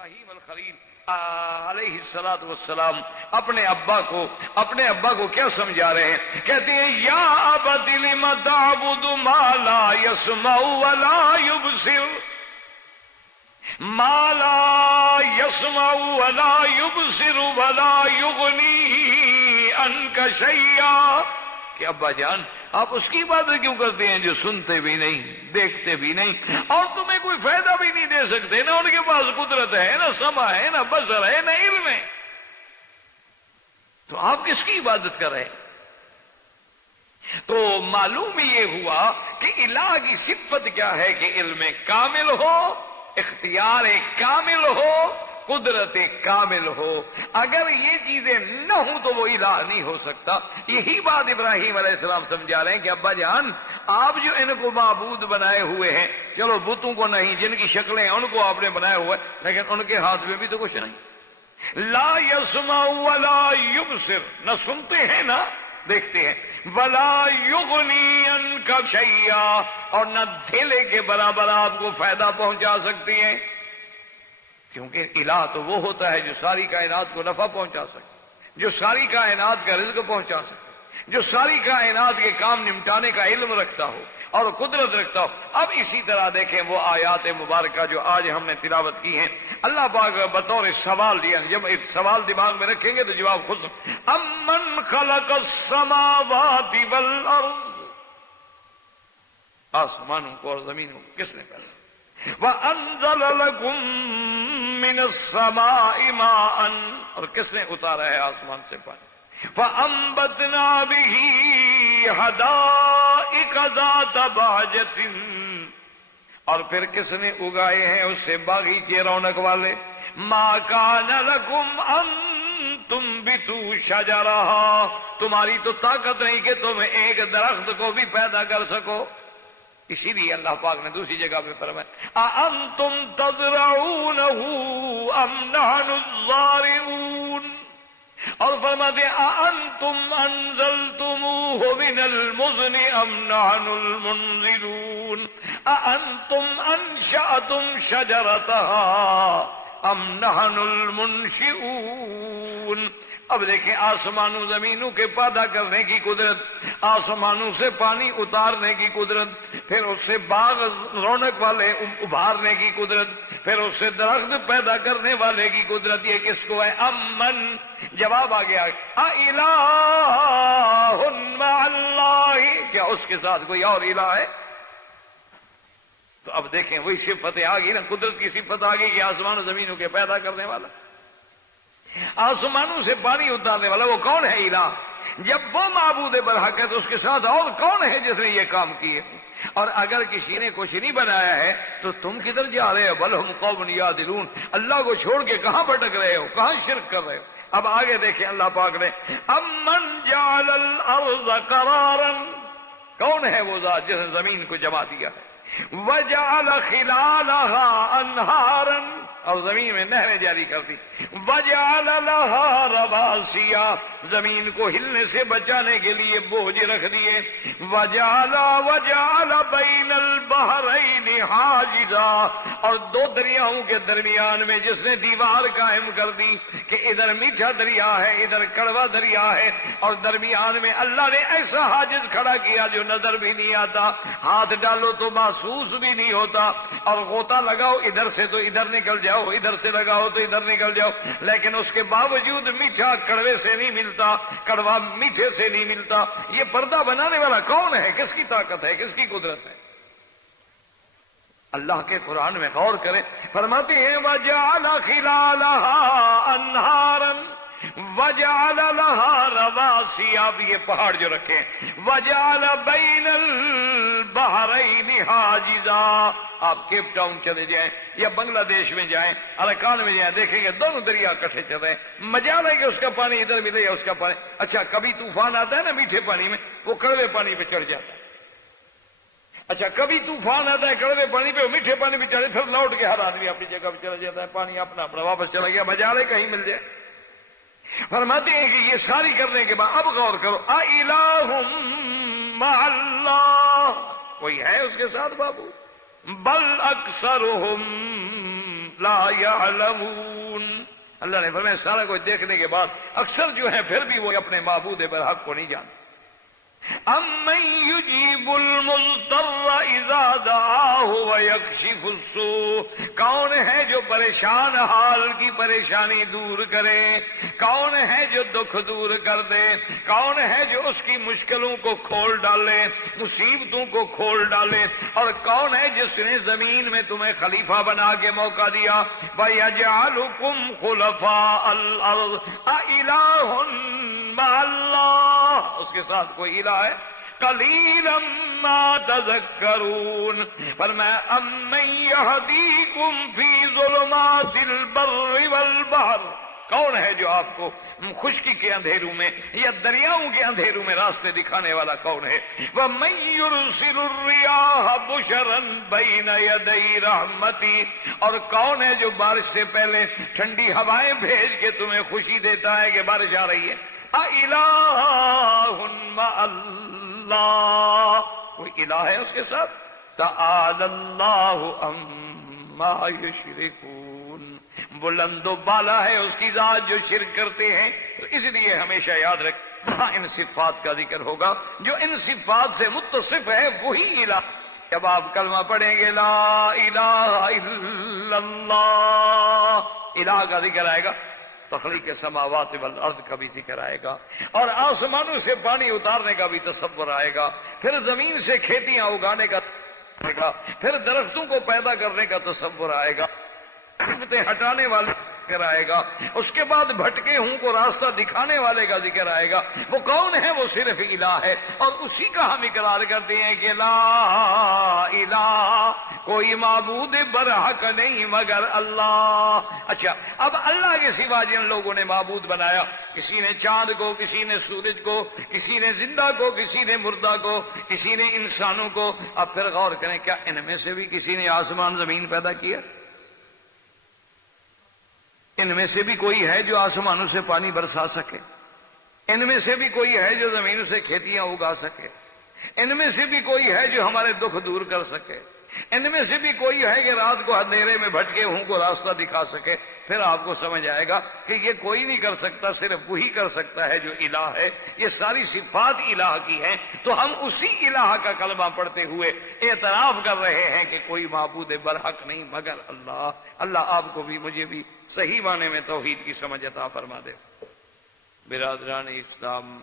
ابراہیم الخلیل علیہ الصلوۃ والسلام اپنے ابا کو کیا سمجھا رہے ہیں؟ کہتے ہیں یا ابت لم تعبد ما لا يسمع ولا يبصر ما لا يسمع ولا يبصر ولا يغني عنك شيئا، کہ ابا جان آپ اس کی باتیں کیوں کرتے ہیں جو سنتے بھی نہیں، دیکھتے بھی نہیں، اور تمہیں کوئی فائدہ بھی نہیں دے سکتے؟ نہ ان کے پاس قدرت ہے، نہ سمع ہے، نہ بصر ہے، نہ علم ہے، تو آپ کس کی عبادت کر رہے ہیں؟ تو معلوم یہ ہوا کہ الہ کی صفت کیا ہے کہ علم کامل ہو، اختیار کامل ہو، قدرت کامل ہو۔ اگر یہ چیزیں نہ ہوں تو وہ الہ نہیں ہو سکتا۔ یہی بات ابراہیم علیہ السلام سمجھا رہے ہیں کہ ابا جان آپ جو ان کو معبود بنائے ہوئے ہیں، چلو بتوں کو نہیں، جن کی شکلیں ہیں ان کو آپ نے بنایا ہوا ہے، لیکن ان کے ہاتھ میں بھی تو کچھ نہیں۔ لا يسمع ولا يبصر، نہ سنتے ہیں نہ دیکھتے ہیں، ولا یغنی عنک شیئا، اور نہ دھیلے کے برابر آپ کو فائدہ پہنچا سکتی ہیں، کیونکہ الہ تو وہ ہوتا ہے جو ساری کائنات کو نفع پہنچا سکے، جو ساری کائنات کا رزق پہنچا سکے، جو ساری کائنات کے کام نمٹانے کا علم رکھتا ہو اور قدرت رکھتا ہو۔ اب اسی طرح دیکھیں وہ آیات مبارکہ جو آج ہم نے تلاوت کی ہیں، اللہ پاک بطور سوال دیا، جب ایک سوال دماغ میں رکھیں گے تو جواب خود۔ امن خلق السماوات والارض، آسمانوں کو اور زمینوں کو کس نے پیدا؟ وَأَنزَلَ لَكُم مِّنَ السَّمَاءِ مَاءً، اور کس نے اتارا ہے آسمان سے پانی؟ فَأَنبَتْنَا بِهِ حَدَائِقَ ذَاتَ بَهْجَةٍ، اور پھر کس نے اگائے ہیں اس سے باغیچے رونق والے؟ مَا كَانَ لَكُمْ أَن تُنبِتُوا شَجَرَهَا، تمہاری تو طاقت نہیں کہ تم ایک درخت کو بھی پیدا کر سکو۔ اسی لیے اللہ پاک نے دوسری جگہ پہ فرمایا اَأَنتُمْ تَزْرَعُونَهُ أَمْ نَحْنُ الزَّارِعُونَ، اور فرماتے اَأَنتُمْ أَنزَلْتُمُوهُ مِنَ الْمُزْنِ أَمْ نَحْنُ الْمُنزِلُونَ أَأَنتُمْ أَنشَأْتُمْ شَجَرَتَهَا أَمْ نَحْنُ الْمُنشِئُونَ۔ اب دیکھیں آسمانوں زمینوں کے پیدا کرنے کی قدرت، آسمانوں سے پانی اتارنے کی قدرت، پھر اس سے باغ رونق والے ابھارنے کی قدرت، پھر اس سے درخت پیدا کرنے والے کی قدرت، یہ کس کو ہے؟ امن، جواب آ گیا اِلَٰهٌ مَّعَ اللَّهِ، کیا اس کے ساتھ کوئی اور الہ ہے؟ تو اب دیکھیں وہی صفتیں آ گئی نا، قدرت کی صفت آ گئی کہ آسمان و زمینوں کے پیدا کرنے والا، آسمانوں سے پانی اتارنے والا، وہ کون ہے الہ؟ جب وہ معبود برحق ہے تو اس کے ساتھ اور کون ہے جس نے یہ کام کیے؟ اور اگر کسی نے کچھ نہیں بنایا ہے تو تم کدھر جا رہے ہو؟ بل ہم قوم یعدلون، اللہ کو چھوڑ کے کہاں بھٹک رہے ہو، کہاں شرک کر رہے ہو؟ اب آگے دیکھیں اللہ پاک نے امن جعل الارض قرارا، کون ہے وہ ذات جس نے زمین کو جما دیا ہے؟ وجعل خلالها انہارا، اور زمین میں نہریں جاری کر دی، وجعل لها رواسیا، زمین کو ہلنے سے بچانے کے لیے بوجھ رکھ دیے، وجعل بین البحرین حاجزا، اور دو دریاؤں کے درمیان میں جس نے دیوار قائم کر دی کہ ادھر میٹھا دریا ہے ادھر کڑوا دریا ہے، اور درمیان میں اللہ نے ایسا حاجز کھڑا کیا جو نظر بھی نہیں آتا، ہاتھ ڈالو تو محسوس بھی نہیں ہوتا، اور غوطہ لگاؤ ادھر سے تو ادھر نکل جاؤ، ادھر سے لگاؤ تو ادھر نکل جاؤ، لیکن اس کے باوجود میٹھا کڑوے سے نہیں ملتا، کڑوا میٹھے سے نہیں ملتا۔ یہ پردہ بنانے والا کون ہے؟ کس کی طاقت ہے؟ کس کی قدرت ہے؟ اللہ کے قرآن میں غور کریں، فرماتے ہیں وَجَعَلَ خِلَالَهَا أَنْهَارًا وَجَعَلَ لَهَا رَوَاسِيَ، اب یہ پہاڑ جو رکھے، وَجَعَلَ بَيْنَ الْبَحْرَيْنِ حَاجِزًا، آپ کیپ ٹاؤن چلے جائیں یا بنگلہ دیش میں جائیں، اراکان میں جائیں، دیکھیں گے دونوں دریا اکٹھے چل رہے ہیں، مجال ہے کہ اس کا پانی ادھر ملے یا اس کا پانی۔ اچھا کبھی طوفان آتا ہے نا میٹھے پانی میں، وہ کڑوے پانی پہ چڑھ جاتا ہے، اچھا کبھی طوفان آتا ہے کڑوے پانی پہ، وہ میٹھے پانی پہ چڑھے، پھر لوٹ کے ہر آدمی اپنی جگہ پہ چلا جاتا ہے، پانی اپنا اپنا واپس چلا گیا، مجال ہے کہیں مل جائے۔ فرماتے ہیں کہ یہ ساری کرنے کے بعد اب غور کرو، اِلَٰهٌ مَّعَ اللَّهِ، کوئی ہے اس کے ساتھ بابو؟ بل اکثرهم لا يعلمون۔ اللہ نے فرمایا سارا کچھ دیکھنے کے بعد اکثر جو ہیں پھر بھی وہ اپنے معبود برحق کو نہیں جانتے۔ امن یجیب المضطر اذا دعاہ ویکشف السوء، کون ہے جو پریشان حال کی پریشانی دور کرے، کون ہے جو دکھ دور کر دے، کون ہے جو اس کی مشکلوں کو کھول ڈالے، مصیبتوں کو کھول ڈالے، اور کون ہے جس نے زمین میں تمہیں خلیفہ بنا کے موقع دیا۔ وَيَجْعَلُكُمْ خُلَفَاءَ الْأَرْضِ أَإِلَٰهٌ مع اللہ، اس کے ساتھ کوئی الہ ہے؟ قلیلا ما تذکرون۔ فرمایا امن یہدیکم فی ظلمات البر والبحر، کون ہے جو آپ کو خشکی کے اندھیروں میں یا دریاؤں کے اندھیروں میں راستے دکھانے والا کون ہے؟ وَمَن يُرْسِلُ الرِّيَاحَ بُشْرًا بَيْنَ يَدَيْ رَحْمَتِهِ، اور کون ہے جو بارش سے پہلے ٹھنڈی ہوائیں بھیج کے تمہیں خوشی دیتا ہے کہ بارش آ رہی ہے۔ اِلَٰهٌ مَّعَ اللَّهِ، کوئی الہ ہے اس کے ساتھ؟ تَعَالَى اللَّهُ عَمَّا يُشْرِكُونَ، بلند و بالا ہے اس کی ذات جو شرک کرتے ہیں۔ تو اس لیے ہمیشہ یاد رکھ وہاں ان صفات کا ذکر ہوگا، جو ان صفات سے متصف ہے وہی الہ۔ جب آپ کلمہ پڑھیں گے لا الہ الا اللہ، الہ کا ذکر آئے گا، تخلیق السماوات والارض کا بھی ذکر آئے گا، اور آسمانوں سے پانی اتارنے کا بھی تصور آئے گا، پھر زمین سے کھیتیاں اگانے کا آئے گا، پھر درختوں کو پیدا کرنے کا تصور آئے گا، ہٹانے والے ذکر آئے گا، اس کے بعد بھٹکے ہوں کو راستہ دکھانے والے کا ذکر آئے گا۔ وہ کون ہے؟ وہ صرف الہ ہے، اور اسی کا ہم اقرار کرتے ہیں کہ لا الہ، کوئی معبود برحق نہیں مگر اللہ۔ اچھا، اب اللہ کے سوا جن لوگوں نے معبود بنایا، کسی نے چاند کو، کسی نے سورج کو، کسی نے زندہ کو، کسی نے مردہ کو، کسی نے انسانوں کو، اب پھر غور کریں کیا ان میں سے بھی کسی نے آسمان زمین پیدا کیا؟ ان میں سے بھی کوئی ہے جو آسمانوں سے پانی برسا سکے؟ ان میں سے بھی کوئی ہے جو زمینوں سے کھیتیاں اگا سکے؟ ان میں سے بھی کوئی ہے جو ہمارے دکھ دور کر سکے؟ ان میں سے بھی کوئی ہے کہ رات کو اندھیرے میں بھٹکے ہوں کو راستہ دکھا سکے؟ پھر آپ کو سمجھ آئے گا کہ یہ کوئی نہیں کر سکتا، صرف وہی کر سکتا ہے جو الہ ہے۔ یہ ساری صفات الہ کی ہیں، تو ہم اسی الہ کا کلمہ پڑھتے ہوئے اعتراف کر رہے ہیں کہ کوئی معبود برحق نہیں مگر اللہ۔ اللہ آپ کو بھی مجھے بھی صحیح معنی میں توحید کی سمجھ عطا فرما دے۔ برادران اسلام،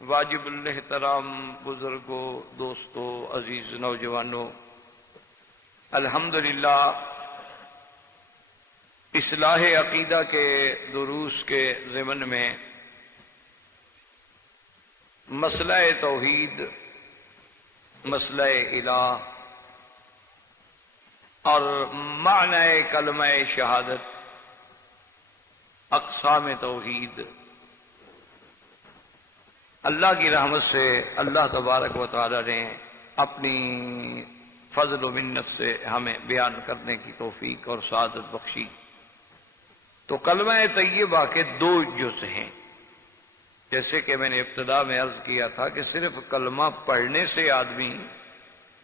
واجب الاحترام بزرگوں، دوستوں، عزیز نوجوانوں، الحمدللہ اصلاح عقیدہ کے دروس کے ضمن میں مسئلہ توحید، مسئلہ الہ اور معنی کلمہ شہادت، اقسام توحید، اللہ کی رحمت سے اللہ تبارک و تعالی نے اپنی فضل و منت سے ہمیں بیان کرنے کی توفیق اور سعادت بخشی۔ تو کلمہ طیبہ کے دو جز ہیں، جیسے کہ میں نے ابتدا میں عرض کیا تھا کہ صرف کلمہ پڑھنے سے آدمی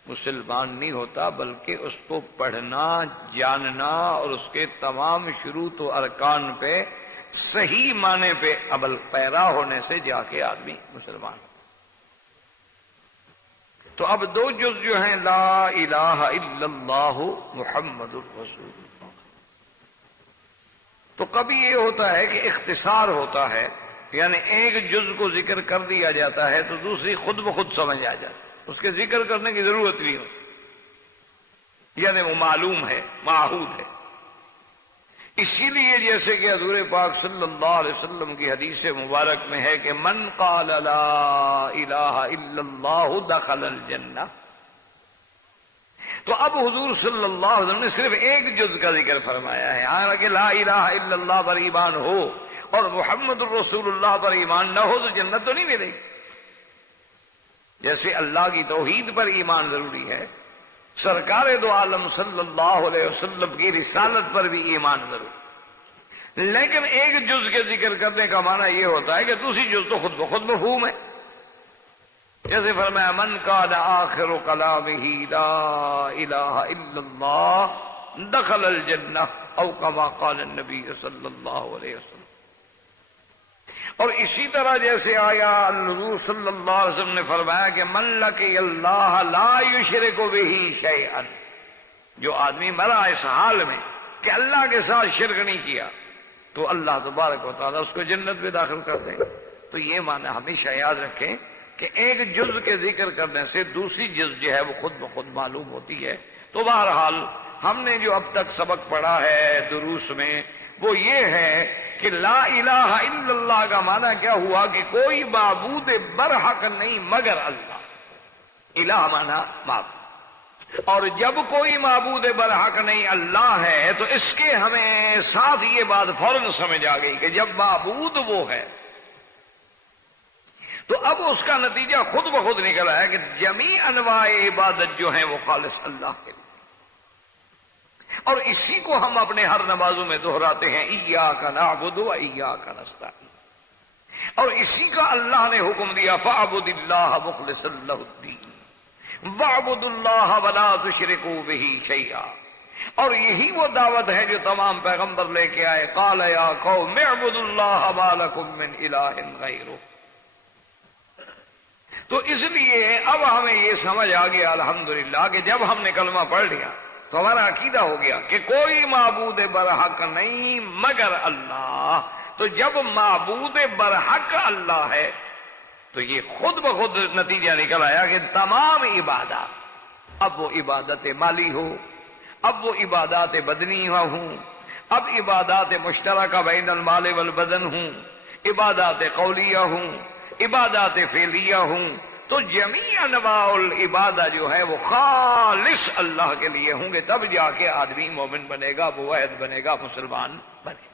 مسلمان نہیں ہوتا، بلکہ اس کو پڑھنا، جاننا اور اس کے تمام شروط و ارکان پہ صحیح معنی پہ عمل پیرا ہونے سے جا کے آدمی مسلمان۔ تو اب دو جز جو ہیں، لا الہ الا اللہ محمد الرسول اللہ۔ تو کبھی یہ ہوتا ہے کہ اختصار ہوتا ہے، یعنی ایک جز کو ذکر کر دیا جاتا ہے تو دوسری خود بخود سمجھ آ جاتی، اس کے ذکر کرنے کی ضرورت نہیں ہوتی، یعنی وہ معلوم ہے، معہود ہے۔ اسی لیے جیسے کہ حضور پاک صلی اللہ علیہ وسلم کی حدیث مبارک میں ہے کہ من قال لا الہ الا اللہ دخل الجنہ، تو اب حضور صلی اللہ علیہ وسلم نے صرف ایک جز کا ذکر فرمایا ہے، حالانکہ لا الہ الا اللہ پر ایمان ہو اور محمد الرسول اللہ پر ایمان نہ ہو تو جنت تو نہیں ملے گی۔ جیسے اللہ کی توحید پر ایمان ضروری ہے، سرکار دو عالم صلی اللہ علیہ وسلم کی رسالت پر بھی ایمان ضروری، لیکن ایک جز کے ذکر کرنے کا معنی یہ ہوتا ہے کہ دوسری جز تو خود بخود مفہوم ہے۔ جیسے فرمایا من کان آخر کلامہ لا الہ الا اللہ دخل الجنہ او کما قال النبی صلی اللہ علیہ وسلم۔ اور اسی طرح جیسے آیا حضور صلی اللہ علیہ وسلم نے فرمایا کہ من لقی اللہ لا یشرک بہ شیئا، جو آدمی مرا اس حال میں کہ اللہ کے ساتھ شرک نہیں کیا تو اللہ تبارک و تعالیٰ اس کو جنت میں داخل کر دیں گے۔ تو یہ معنی ہمیشہ یاد رکھیں کہ ایک جز کے ذکر کرنے سے دوسری جز جو ہے وہ خود بخود معلوم ہوتی ہے۔ تو بہرحال ہم نے جو اب تک سبق پڑھا ہے دروس میں وہ یہ ہے کہ لا الہ الا اللہ کا معنی کیا ہوا کہ کوئی معبود برحق نہیں مگر اللہ۔ الہ معنی معبود، اور جب کوئی معبود برحق نہیں اللہ ہے تو اس کے ہمیں ساتھ یہ بات فوراً سمجھ آ گئی کہ جب معبود وہ ہے تو اب اس کا نتیجہ خود بخود نکل آیا کہ جمیع انواع عبادت جو ہیں وہ خالص اللہ کے لیے، اور اسی کو ہم اپنے ہر نمازوں میں دہراتے ہیں ایاک نعبد و ایاک نستعین، اور اسی کا اللہ نے حکم دیا فاعبد اللہ مخلصا لہ الدین واعبد اللہ ولا تشرکوا بہ شیئا، اور یہی وہ دعوت ہے جو تمام پیغمبر لے کے آئے، قال یا قوم اعبدوا اللہ ما لکم من الہ غیرہ۔ تو اس لیے اب ہمیں یہ سمجھ آ گیا الحمدللہ کہ جب ہم نے کلمہ پڑھ لیا تو ہمارا عقیدہ ہو گیا کہ کوئی معبود برحق نہیں مگر اللہ۔ تو جب معبود برحق اللہ ہے تو یہ خود بخود نتیجہ نکل آیا کہ تمام عبادات، اب وہ عبادت مالی ہو، اب وہ عبادات بدنی ہوں، اب عبادات مشترکہ بین المال والبدن ہوں، عبادات قولیہ ہوں، عبادات فعلیہ ہوں، تو جمیع انواع العبادہ جو ہے وہ خالص اللہ کے لیے ہوں گے، تب جا کے آدمی مومن بنے گا، موحد بنے گا، مسلمان بنے گا۔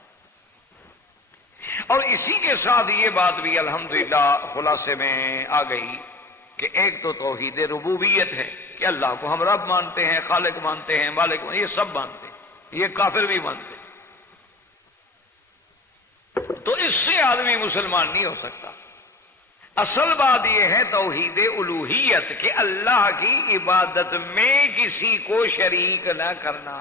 اور اسی کے ساتھ یہ بات بھی الحمدللہ خلاصے میں آ گئی کہ ایک تو توحید ربوبیت ہے کہ اللہ کو ہم رب مانتے ہیں، خالق مانتے ہیں، مالک مانتے ہیں، یہ سب مانتے ہیں، یہ کافر بھی مانتے ہیں، تو اس سے آدمی مسلمان نہیں ہو سکتا۔ اصل بات یہ ہے توحید الوہیت کہ اللہ کی عبادت میں کسی کو شریک نہ کرنا،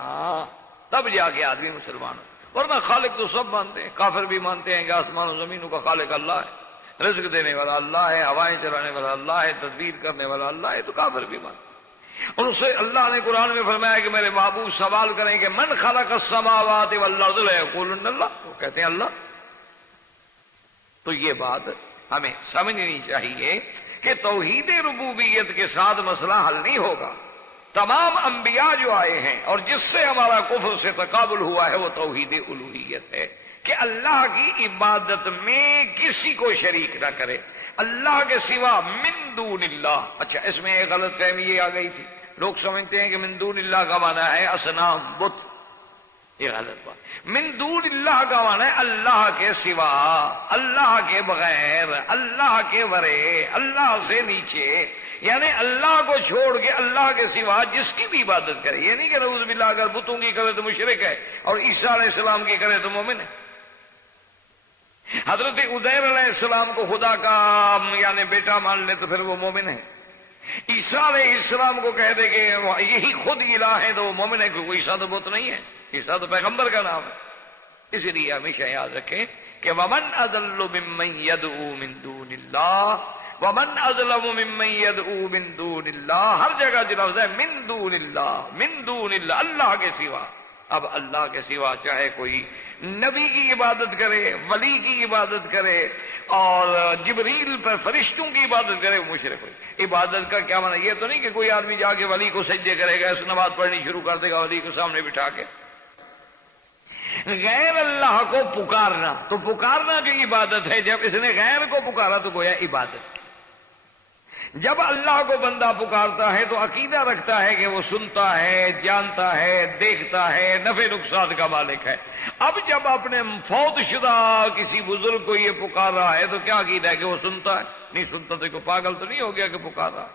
تب جا کے آدمی مسلمان ہو۔ ورنہ خالق تو سب مانتے ہیں، کافر بھی مانتے ہیں کہ آسمان و زمینوں کا خالق اللہ ہے، رزق دینے والا اللہ ہے، ہوائیں چلانے والا اللہ ہے، تدبیر کرنے والا اللہ ہے، تو کافر بھی مانتے ہیں۔ اور اسے اللہ نے قرآن میں فرمایا کہ میرے محبوب سوال کریں کہ من خلق السماوات والارض لیقولن اللہ، وہ کہتے ہیں اللہ۔ تو یہ بات ہمیں سمجھنی چاہیے کہ توحید ربوبیت کے ساتھ مسئلہ حل نہیں ہوگا۔ تمام انبیاء جو آئے ہیں اور جس سے ہمارا کفر سے تقابل ہوا ہے وہ توحید الوہیت ہے کہ اللہ کی عبادت میں کسی کو شریک نہ کرے، اللہ کے سوا من دون اللہ۔ اچھا، اس میں ایک غلط فہمی یہ آ گئی تھی، لوگ سمجھتے ہیں کہ من دون اللہ کا معنی ہے اصنام، بت، یہ غلط بات۔ من دون اللہ کا معنی ہے اللہ کے سوا، اللہ کے بغیر، اللہ کے ورے، اللہ سے نیچے، یعنی اللہ کو چھوڑ کے اللہ کے سوا جس کی بھی عبادت کرے۔ یہ نہیں کہ نعوذ باللہ اگر بتوں کی کرے تو مشرک ہے اور عیسیٰ علیہ السلام کی کرے تو مومن ہے۔ حضرت عزیر علیہ السلام کو خدا کا یعنی بیٹا مان لے تو پھر وہ مومن ہے۔ عیسیٰ علیہ السلام کو کہہ دے کہ یہی خود الہ ہے تو وہ مومن ہے، کیونکہ عیسیٰ تو بت نہیں ہے، عیسیٰ تو پیغمبر کا نام ہے۔ اس لیے ہمیشہ یاد رکھیں کہ ومن اضل ممن يدعو من دون اللہ، ومن اظلم ممن يدعو من دون اللہ، ہر جگہ جو لفظ ہے من دون اللہ، من دون اللہ، اللہ کے سوا۔ اب اللہ کے سوا چاہے کوئی نبی کی عبادت کرے، ولی کی عبادت کرے اور جبریل پر فرشتوں کی عبادت کرے، وہ مشرک ہوئی۔ عبادت کا کیا معنی؟ یہ تو نہیں کہ کوئی آدمی جا کے ولی کو سجدے کرے گا، اس نماز پڑھنی شروع کر دے گا ولی کو سامنے بٹھا کے۔ غیر اللہ کو پکارنا، تو پکارنا جو عبادت ہے، جب اس نے غیر کو پکارا تو گویا عبادت۔ جب اللہ کو بندہ پکارتا ہے تو عقیدہ رکھتا ہے کہ وہ سنتا ہے، جانتا ہے، دیکھتا ہے، نفع نقصان کا مالک ہے۔ اب جب اپنے فوت شدہ کسی بزرگ کو یہ پکار رہا ہے تو کیا عقیدہ ہے کہ وہ سنتا ہے؟ نہیں سنتا تو کوئی پاگل تو نہیں ہو گیا کہ پکار رہا۔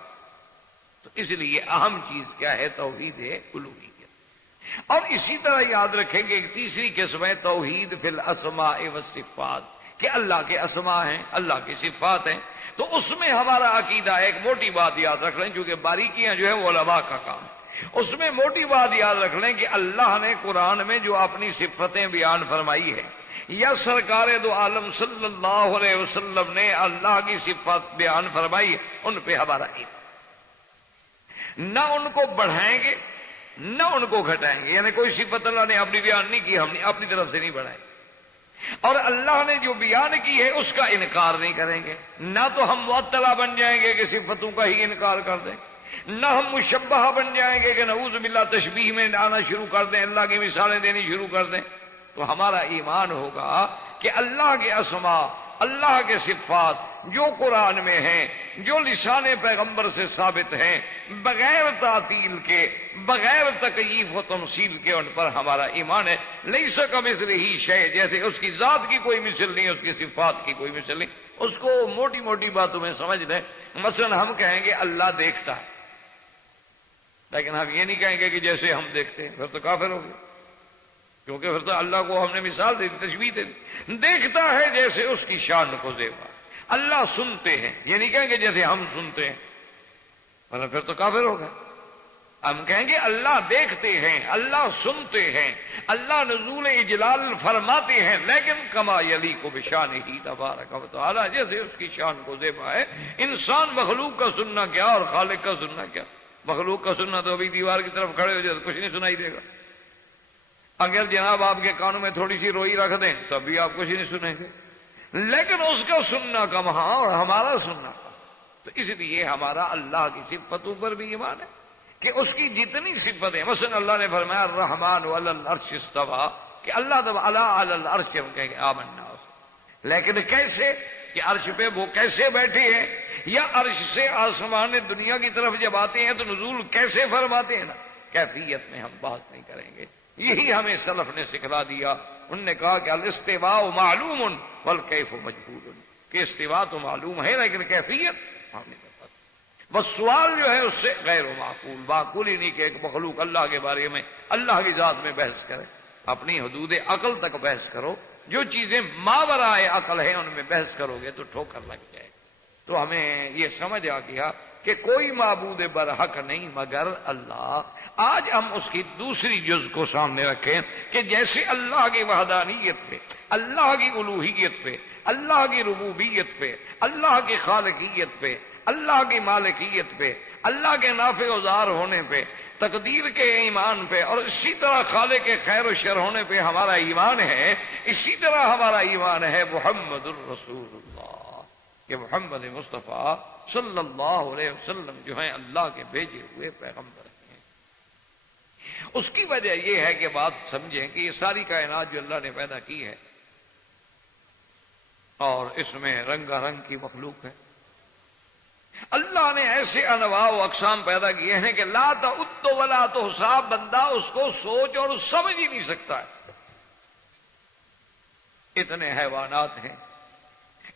تو اس لیے اہم چیز کیا ہے؟ توحید الوہیت۔ اور اسی طرح یاد رکھیں کہ ایک تیسری قسم ہے توحید فی الاسماء والصفات، کہ اللہ کے اسماء ہیں، اللہ کی صفات ہیں، تو اس میں ہمارا عقیدہ ہے۔ ایک موٹی بات یاد رکھ لیں، کیونکہ باریکیاں جو ہیں وہ علماء کا کام ہے۔ اس میں موٹی بات یاد رکھ لیں کہ اللہ نے قرآن میں جو اپنی صفتیں بیان فرمائی ہے یا سرکار دو عالم صلی اللہ علیہ وسلم نے اللہ کی صفات بیان فرمائی ہے، ان پہ ہمارا ایمان، نہ ان کو بڑھائیں گے نہ ان کو گھٹائیں گے، یعنی کوئی صفت اللہ نے اپنی بیان نہیں کی، ہم نے اپنی طرف سے نہیں بڑھائی، اور اللہ نے جو بیان کی ہے اس کا انکار نہیں کریں گے، نہ تو ہم معطلہ بن جائیں گے کہ صفتوں کا ہی انکار کر دیں، نہ ہم مشبہہ بن جائیں گے کہ نعوذ باللہ تشبیہ میں آنا شروع کر دیں، اللہ کی مثالیں دینی شروع کر دیں۔ تو ہمارا ایمان ہوگا کہ اللہ کے اسماء، اللہ کے صفات جو قرآن میں ہیں، جو لسان پیغمبر سے ثابت ہیں، بغیر تعطیل کے، بغیر تکییف و تمثیل کے ان پر ہمارا ایمان ہے۔ لیس کمثلہ شیء، جیسے اس کی ذات کی کوئی مثل نہیں، اس کی صفات کی کوئی مثل نہیں۔ اس کو موٹی موٹی باتوں میں سمجھ لیں، مثلا ہم کہیں گے اللہ دیکھتا ہے، لیکن ہم یہ نہیں کہیں گے کہ جیسے ہم دیکھتے ہیں، پھر تو کافر ہو گئے، کیونکہ پھر تو اللہ کو ہم نے مثال دے دی، تشبیہ دے دی۔ دیکھتا ہے جیسے اس کی شان کو زیبا۔ اللہ سنتے ہیں، یہ نہیں کہیں گے جیسے ہم سنتے ہیں، ورنہ پھر تو کافر ہو گئے۔ ہم کہیں گے اللہ دیکھتے ہیں، اللہ سنتے ہیں، اللہ نزول اجلال فرماتے ہیں، لیکن کما یلیق بشانہ تبارک و تعالی، جیسے اس کی شان کو زیبا ہے۔ انسان مخلوق کا سننا کیا اور خالق کا سننا کیا؟ مخلوق کا سننا تو ابھی دیوار کی طرف کھڑے ہو جائے تو کچھ نہیں سنائی دے گا، اگر جناب آپ کے کانوں میں تھوڑی سی روئی رکھ دیں تب بھی آپ کچھ نہیں سنیں گے، لیکن اس کا سننا کم ہاں اور ہمارا سننا کم۔ تو اس لیے ہمارا اللہ کی صفتوں پر بھی ایمان ہے کہ اس کی جتنی صفتیں، مثلا اللہ نے فرمایا الرحمن علی العرش استویٰ، کہ اللہ تعالی علی العرش، ہم کہیں گے آمنا، لیکن کیسے، کہ عرش پہ وہ کیسے بیٹھے ہیں، یا عرش سے آسمان دنیا کی طرف جب آتے ہیں تو نزول کیسے فرماتے ہیں نا، کیفیت میں ہم بات نہیں کریں گے۔ یہی ہمیں سلف نے سکھلا دیا، انہوں نے کہا کہ الاستواء معلوم والکیف مجہول، کہ استواء تو معلوم ہے لیکن کیفیت ہم نہیں پتہ۔ بس سوال جو ہے اس سے غیر معقول، معقول ہی نہیں کہ ایک مخلوق اللہ کے بارے میں، اللہ کی ذات میں بحث کرے۔ اپنی حدود عقل تک بحث کرو، جو چیزیں ماورائے عقل ہیں ان میں بحث کرو گے تو ٹھوکر لگ جائے۔ تو ہمیں یہ سمجھ آ گیا کہ کوئی معبود برحق نہیں مگر اللہ۔ آج ہم اس کی دوسری جز کو سامنے رکھیں کہ جیسے اللہ کی وحدانیت پہ، اللہ کی الوہیت پہ، اللہ کی ربوبیت پہ، اللہ کی خالقیت پہ، اللہ کی مالکیت پہ، اللہ کے نافع و ضار ہونے پہ، تقدیر کے ایمان پہ، اور اسی طرح خالق کے خیر و شر ہونے پہ ہمارا ایمان ہے، اسی طرح ہمارا ایمان ہے محمد الرسول اللہ، کہ محمد مصطفیٰ صلی اللہ علیہ وسلم جو ہیں اللہ کے بھیجے ہوئے پیغمبر ہیں۔ اس کی وجہ یہ ہے کہ بات سمجھیں کہ یہ ساری کائنات جو اللہ نے پیدا کی ہے اور اس میں رنگا رنگ کی مخلوق ہے، اللہ نے ایسے انواع و اقسام پیدا کیے ہیں کہ لا تعد ولا تحصیٰ، بندہ اس کو سوچ اور سمجھ ہی نہیں سکتا ہے۔ اتنے حیوانات ہیں،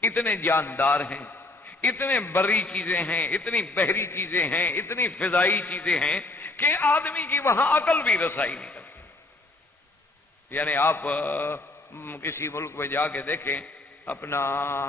اتنے جاندار ہیں، اتنے بری چیزیں ہیں، اتنی بحری چیزیں ہیں، اتنی فضائی چیزیں ہیں کہ آدمی کی وہاں عقل بھی رسائی نہیں کرتی۔ یعنی آپ کسی ملک میں جا کے دیکھیں، اپنا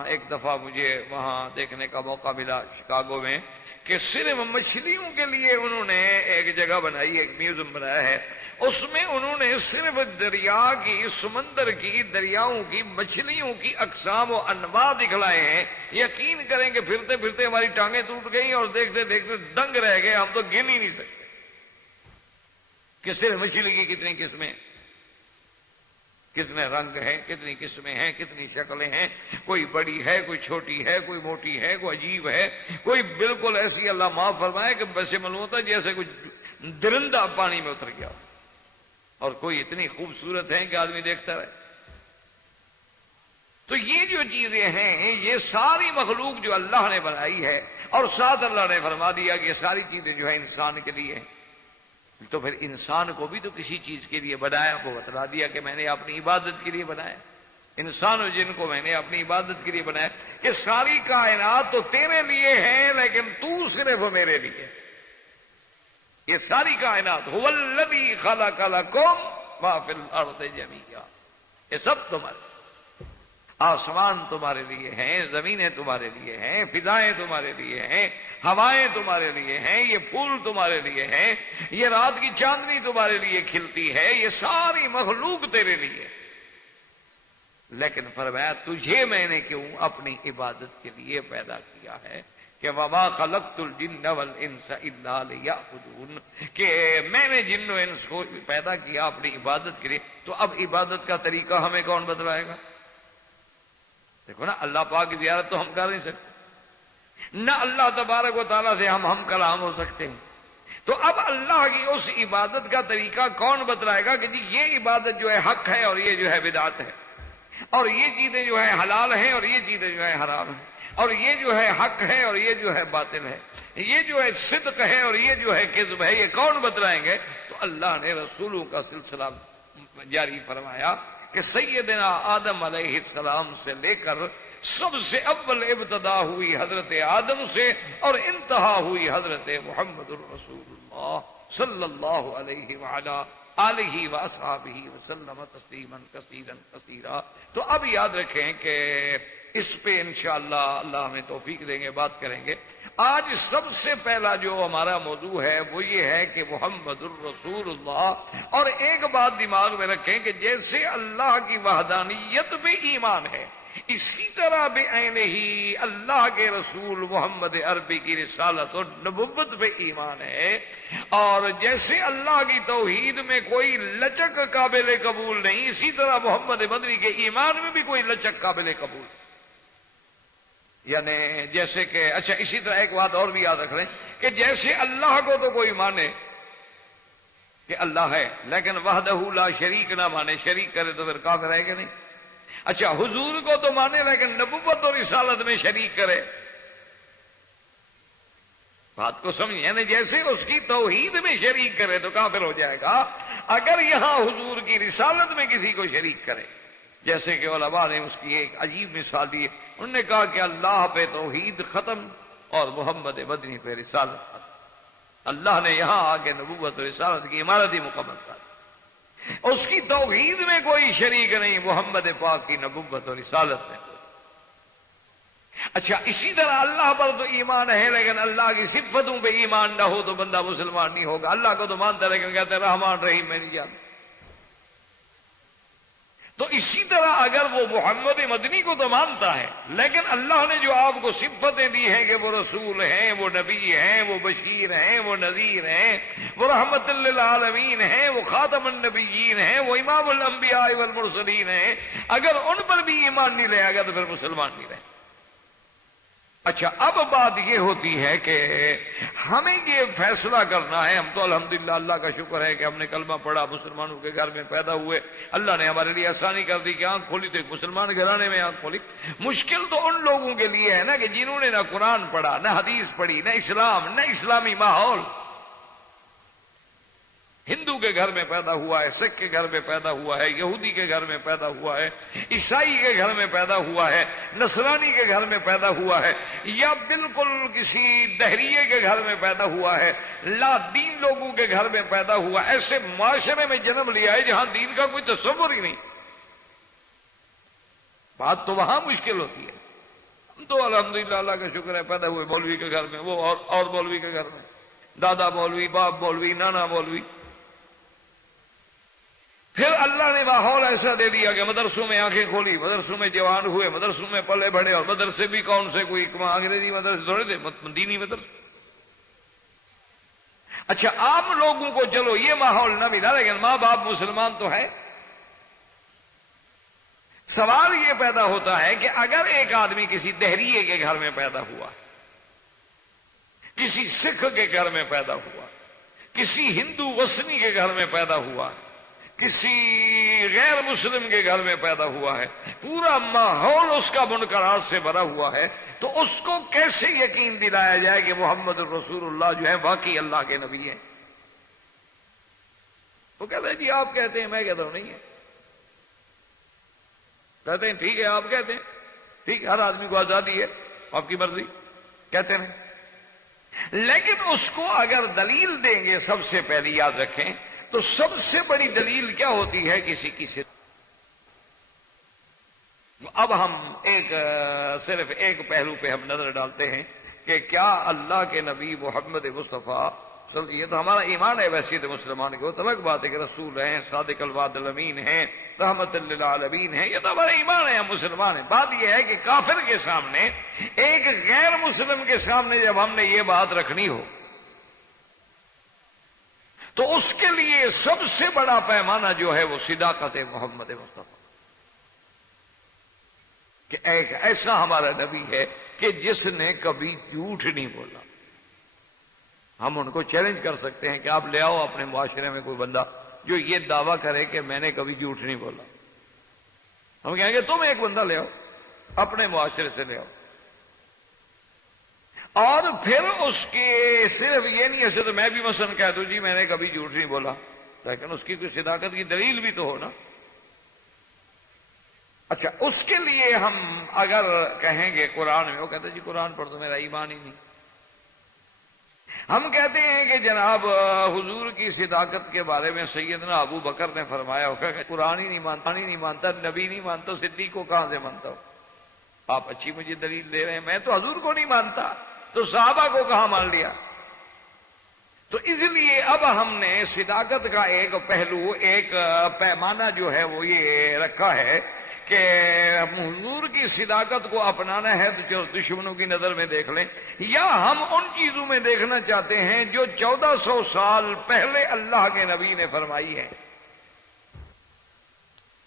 ایک دفعہ مجھے وہاں دیکھنے کا موقع ملا شکاگو میں، کہ صرف مچھلیوں کے لیے انہوں نے ایک جگہ بنائی، ایک میوزیم بنایا ہے، اس میں انہوں نے صرف دریا کی، سمندر کی، دریاؤں کی، مچھلیوں کی اقسام و انواع دکھلائے ہیں۔ یقین کریں کہ پھرتے پھرتے ہماری ٹانگیں ٹوٹ گئیں اور دیکھتے دیکھتے دنگ رہ گئے، ہم تو گن ہی نہیں سکتے کہ صرف مچھلی کی کتنی قسمیں، کتنے رنگ ہیں، کتنی قسمیں ہیں، کتنی شکلیں ہیں، کوئی بڑی ہے، کوئی چھوٹی ہے، کوئی موٹی ہے، کوئی عجیب ہے، کوئی بالکل ایسی اللہ معاف فرمائے کہ ویسے معلوم ہوتا ہے جیسے کوئی درندہ پانی میں اتر گیا، اور کوئی اتنی خوبصورت ہے کہ آدمی دیکھتا رہے۔ تو یہ جو چیزیں ہیں، یہ ساری مخلوق جو اللہ نے بنائی ہے، اور ساتھ اللہ نے فرما دیا کہ یہ ساری چیزیں جو ہے انسان کے لیے ہیں، تو پھر انسان کو بھی تو کسی چیز کے لیے بنایا، وہ بتلا دیا کہ میں نے اپنی عبادت کے لیے بنایا۔ انسان اور جن کو میں نے اپنی عبادت کے لیے بنایا، کہ ساری کائنات تو تیرے لیے ہے لیکن تو صرف میرے لیے۔ یہ ساری کائنات هو الذی خلق لکم ما فی الارض جمیعا، یہ سب تمہارے، آسمان تمہارے لیے ہیں، زمینیں تمہارے لیے ہیں، فضائیں تمہارے لیے ہیں، ہوائیں تمہارے لیے ہیں، یہ پھول تمہارے لیے ہیں، یہ رات کی چاندنی تمہارے لیے کھلتی ہے، یہ ساری مخلوق تیرے لیے۔ لیکن فرمایا تجھے میں نے کیوں اپنی عبادت کے لیے پیدا کیا ہے کہ وما خلقت الجن والانس الا لیعبدون، کہ میں نے جن و انس کو پیدا کیا اپنی عبادت کے لیے۔ تو اب عبادت کا طریقہ ہمیں کون بتلائے گا؟ دیکھو نا، اللہ پاک کی زیارت تو ہم کر نہیں سکتے، نہ اللہ تبارک و تعالیٰ سے ہم کلام ہو سکتے ہیں۔ تو اب اللہ کی اس عبادت کا طریقہ کون بتلائے گا کہ جی یہ عبادت جو ہے حق ہے اور یہ جو ہے بدعت ہے، اور یہ چیزیں جو ہے حلال ہیں اور یہ چیزیں جو ہے حرام ہیں، اور یہ جو ہے حق ہے اور یہ جو ہے باطل ہے، یہ جو ہے صدق ہے اور یہ جو ہے کذب ہے، یہ کون بتلائیں گے؟ تو اللہ نے رسولوں کا سلسلہ جاری فرمایا کہ سیدنا آدم علیہ السلام سے لے کر سب سے اول ابتدا ہوئی حضرت آدم سے اور انتہا ہوئی حضرت محمد الرسول اللہ صلی اللہ علیہ وعلا آلہ واصحابہ وسلم تسلیما کثیرا کثیرا۔ تو اب یاد رکھیں کہ اس پہ انشاءاللہ اللہ ہمیں توفیق دیں گے، بات کریں گے۔ آج سب سے پہلا جو ہمارا موضوع ہے وہ یہ ہے کہ محمد الرسول اللہ، اور ایک بات دماغ میں رکھیں کہ جیسے اللہ کی وحدانیت پہ ایمان ہے، اسی طرح بعینہ ہی اللہ کے رسول محمد عربی کی رسالت اور نبوت پہ ایمان ہے، اور جیسے اللہ کی توحید میں کوئی لچک قابل قبول نہیں، اسی طرح محمد مدنی کے ایمان میں بھی کوئی لچک قابل قبول نہیں۔ یعنی جیسے کہ اچھا، اسی طرح ایک بات اور بھی یاد رکھ لیں کہ جیسے اللہ کو تو کوئی مانے کہ اللہ ہے لیکن وحدہ لا شریک نہ مانے، شریک کرے تو پھر کافر ہے کہ نہیں؟ اچھا، حضور کو تو مانے لیکن نبوت اور رسالت میں شریک کرے، بات کو سمجھیں، یعنی جیسے اس کی توحید میں شریک کرے تو کافر ہو جائے گا اگر یہاں حضور کی رسالت میں کسی کو شریک کرے۔ جیسے کہ علماء نے اس کی ایک عجیب مثال دی، انہوں نے کہا کہ اللہ پہ توحید ختم اور محمد مدنی پہ رسالت ختم۔ اللہ نے یہاں آ کے نبوت و رسالت کی عمارت ہی مکمل کر، اس کی توحید میں کوئی شریک نہیں، محمد پاک کی نبوت و رسالت میں۔ اچھا، اسی طرح اللہ پر تو ایمان ہے لیکن اللہ کی صفتوں پہ ایمان نہ ہو تو بندہ مسلمان نہیں ہوگا۔ اللہ کو تو مانتا ہے لیکن کہتے ہیں رحمان رحیم میں نہیں جانتا۔ تو اسی طرح اگر وہ محمد مدنی کو تو مانتا ہے لیکن اللہ نے جو آپ کو صفتیں دی ہیں کہ وہ رسول ہیں، وہ نبی ہیں، وہ بشیر ہیں، وہ نذیر ہیں، وہ رحمت للعالمین ہیں، وہ خاتم النبیین ہیں، وہ امام الانبیاء والمرسلین ہیں، اگر ان پر بھی ایمان نہیں لے گا تو پھر مسلمان نہیں رہے۔ اچھا، اب بات یہ ہوتی ہے کہ ہمیں یہ فیصلہ کرنا ہے، ہم تو الحمدللہ اللہ کا شکر ہے کہ ہم نے کلمہ پڑھا، مسلمانوں کے گھر میں پیدا ہوئے، اللہ نے ہمارے لیے آسانی کر دی کہ آنکھ کھولی تو ایک مسلمان گھرانے میں آنکھ کھولی۔ مشکل تو ان لوگوں کے لیے ہے نا کہ جنہوں نے نہ قرآن پڑھا، نہ حدیث پڑھی، نہ اسلام، نہ اسلامی ماحول۔ ہندو کے گھر میں پیدا ہوا ہے، سکھ کے گھر میں پیدا ہوا ہے، یہودی کے گھر میں پیدا ہوا ہے، عیسائی کے گھر میں پیدا ہوا ہے، نصرانی کے گھر میں پیدا ہوا ہے، یا بالکل کسی دہریے کے گھر میں پیدا ہوا ہے، لا دین لوگوں کے گھر میں پیدا ہوا، ایسے معاشرے میں جنم لیا ہے جہاں دین کا کوئی تصور ہی نہیں۔ بات تو وہاں مشکل ہوتی ہے۔ ہم تو الحمدللہ اللہ کا شکر ہے پیدا ہوئے مولوی کے گھر میں، وہ اور مولوی کے گھر میں، دادا مولوی، باپ مولوی، نانا مولوی۔ پھر اللہ نے ماحول ایسا دے دیا کہ مدرسوں میں آنکھیں کھولی، مدرسوں میں جوان ہوئے، مدرسوں میں پلے بڑھے، اور مدرسے بھی کون سے، کوئی انگریزی مدرسے تھوڑے تھے، دینی مدرسے۔ اچھا، عام لوگوں کو چلو یہ ماحول نہ ملا لیکن ماں باپ مسلمان تو ہے۔ سوال یہ پیدا ہوتا ہے کہ اگر ایک آدمی کسی دہریے کے گھر میں پیدا ہوا، کسی سکھ کے گھر میں پیدا ہوا، کسی ہندو وثنی کے گھر میں پیدا ہوا، کسی غیر مسلم کے گھر میں پیدا ہوا ہے، پورا ماحول اس کا منکرات سے بھرا ہوا ہے، تو اس کو کیسے یقین دلایا جائے کہ محمد الرسول اللہ جو ہے واقعی اللہ کے نبی ہیں؟ وہ کہتے ہیں جی آپ کہتے ہیں، میں کہتا ہوں نہیں ہے۔ کہتے ہیں ٹھیک ہے آپ کہتے ہیں، ٹھیک، ہر آدمی کو آزادی ہے، آپ کی مرضی، کہتے ہیں۔ لیکن اس کو اگر دلیل دیں گے، سب سے پہلی یاد رکھیں تو سب سے بڑی دلیل کیا ہوتی ہے کسی کی صدق؟ اب ہم صرف ایک پہلو پہ ہم نظر ڈالتے ہیں کہ کیا اللہ کے نبی محمد مصطفیٰ، یہ تو ہمارا ایمان ہے ویسے تو مسلمان کی، وہ تو الگ بات ہے کہ رسول ہیں، صادق الوعد الامین ہیں، رحمت للعالمین ہیں، یہ تو ہمارا ایمان ہے، ہم مسلمان ہیں۔ بات یہ ہے کہ کافر کے سامنے، ایک غیر مسلم کے سامنے جب ہم نے یہ بات رکھنی ہو تو اس کے لیے سب سے بڑا پیمانہ جو ہے وہ صداقت محمد مصطفیٰ، کہ ایک ایسا ہمارا نبی ہے کہ جس نے کبھی جھوٹ نہیں بولا۔ ہم ان کو چیلنج کر سکتے ہیں کہ آپ لے آؤ اپنے معاشرے میں کوئی بندہ جو یہ دعویٰ کرے کہ میں نے کبھی جھوٹ نہیں بولا۔ ہم کہیں گے تم ایک بندہ لے آؤ، اپنے معاشرے سے لے آؤ، اور پھر اس کے صرف یہ نہیں ایسے تو میں بھی مثلا کہہ دوں جی میں نے کبھی جھوٹ نہیں بولا، لیکن اس کی کوئی صداقت کی دلیل بھی تو ہو نا۔ اچھا، اس کے لیے ہم اگر کہیں گے قرآن میں، وہ کہتے ہیں جی قرآن پڑھ تو میرا ایمان ہی نہیں۔ ہم کہتے ہیں کہ جناب حضور کی صداقت کے بارے میں سیدنا ابو بکر نے فرمایا ہوگا کہ قرآن ہی نہیں مانتا، نبی نہیں مانتا، صدیق کو کہاں سے مانتا ہو؟ آپ اچھی مجھے دلیل دے رہے ہیں، میں تو حضور کو نہیں مانتا تو صحابہ کو کہاں مان لیا؟ تو اس لیے اب ہم نے صداقت کا ایک پہلو، ایک پیمانہ جو ہے وہ یہ رکھا ہے کہ حضور کی صداقت کو اپنانا ہے تو جو دشمنوں کی نظر میں دیکھ لیں، یا ہم ان چیزوں میں دیکھنا چاہتے ہیں جو 1400 سال پہلے اللہ کے نبی نے فرمائی ہے۔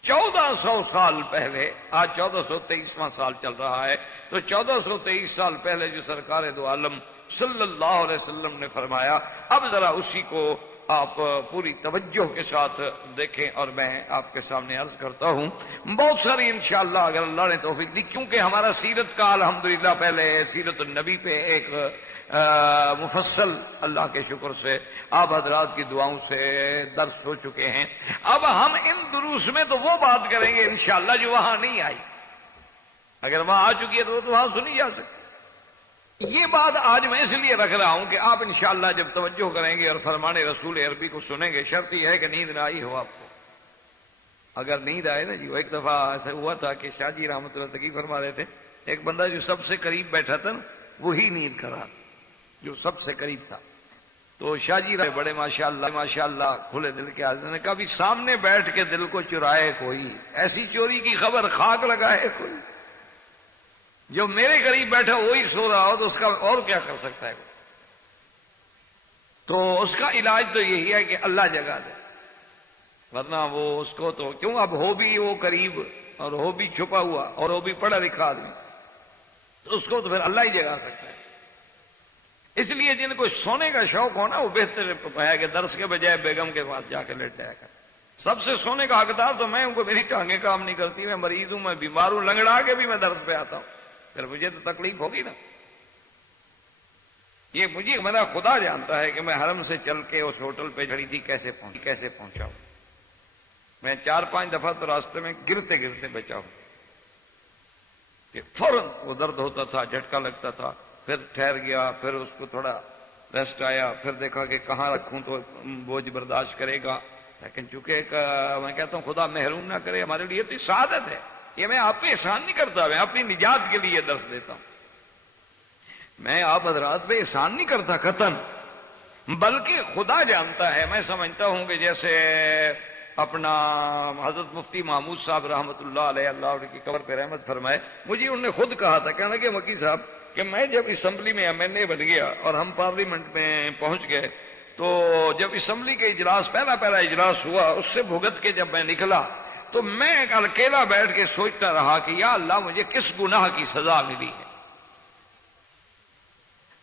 1400 سال پہلے، آج 1423واں سال چل رہا ہے، تو 1423 سال پہلے جو سرکار دو عالم صلی اللہ علیہ وسلم نے فرمایا، اب ذرا اسی کو آپ پوری توجہ کے ساتھ دیکھیں اور میں آپ کے سامنے عرض کرتا ہوں۔ بہت ساری انشاءاللہ اگر اللہ نے توفیق دی، کیونکہ ہمارا سیرت کا الحمدللہ پہلے سیرت النبی پہ ایک مفصل اللہ کے شکر سے آپ حضرات کی دعاؤں سے درس ہو چکے ہیں۔ اب ہم ان دروس میں تو وہ بات کریں گے انشاءاللہ جو وہاں نہیں آئی، اگر وہاں آ چکی ہے تو وہاں سنی جا سکتی۔ یہ بات آج میں اس لیے رکھ رہا ہوں کہ آپ انشاءاللہ جب توجہ کریں گے اور فرمان رسول عربی کو سنیں گے، شرط یہ ہے کہ نیند نہ آئی ہو آپ کو۔ اگر نیند آئے نا جی، وہ ایک دفعہ ایسا ہوا تھا کہ شاہ جی رحمۃ اللہ تقی فرما رہے تھے، ایک بندہ جو سب سے قریب بیٹھا تھا نا وہی نیند کرا، جو سب سے قریب تھا۔ تو شاہ جی بڑے ماشاءاللہ کھلے دل کے آدمی نے کہا بھی سامنے بیٹھ کے دل کو چرائے کوئی، ایسی چوری کی خبر خاک لگائے کوئی، جو میرے قریب بیٹھا وہی سو رہا ہو تو اس کا اور کیا کر سکتا ہے؟ تو اس کا علاج تو یہی ہے کہ اللہ جگا دے، ورنہ وہ اس کو تو کیوں، اب ہو بھی وہ قریب اور ہو بھی چھپا ہوا اور ہو بھی پڑھا لکھا آدمی، تو اس کو تو پھر اللہ ہی جگا سکتا ہے۔ اس لیے جن کو سونے کا شوق ہونا وہ بہتر ہے کہ درس کے بجائے بیگم کے پاس جا کے لیٹ جایا کر۔ سب سے سونے کا حقدار تو میں ہوں کہ میری ٹانگیں کام نہیں کرتی، میں مریض ہوں، میں بیمار ہوں، لنگڑا کے بھی میں درس پہ آتا ہوں، پھر مجھے تو تکلیف ہوگی نا۔ یہ مجھے میرا خدا جانتا ہے کہ میں حرم سے چل کے اس ہوٹل پہ چڑھی تھی کیسے پہنچا ہوں۔ میں 4-5 دفعہ تو راستے میں گرتے گرتے بچا ہوں کہ فوراً وہ درد ہوتا تھا، جھٹکا لگتا تھا، پھر ٹھہر گیا، پھر اس کو تھوڑا ریسٹ آیا، پھر دیکھا کہ کہاں رکھوں تو بوجھ برداشت کرے گا، لیکن چونکہ میں کہتا ہوں خدا محروم نہ کرے، ہمارے لیے تو سعادت ہے۔ یہ میں آپ پہ احسان نہیں کرتا، میں اپنی نجات کے لیے درس دیتا ہوں، میں آپ حضرات پہ احسان نہیں کرتا قطعاً، بلکہ خدا جانتا ہے۔ میں سمجھتا ہوں کہ جیسے اپنا حضرت مفتی محمود صاحب رحمۃ اللہ علیہ، اللہ کی قبر پہ رحمت فرمائے، مجھے انہوں نے خود کہا تھا، کہنے لگے مکی صاحب کہ میں جب اسمبلی میں MNA بن گیا اور ہم پارلیمنٹ میں پہنچ گئے، تو جب اسمبلی کے اجلاس پہلا اجلاس ہوا، اس سے بھگت کے جب میں نکلا تو میں اکیلا بیٹھ کے سوچتا رہا کہ یا اللہ مجھے کس گناہ کی سزا ملی ہے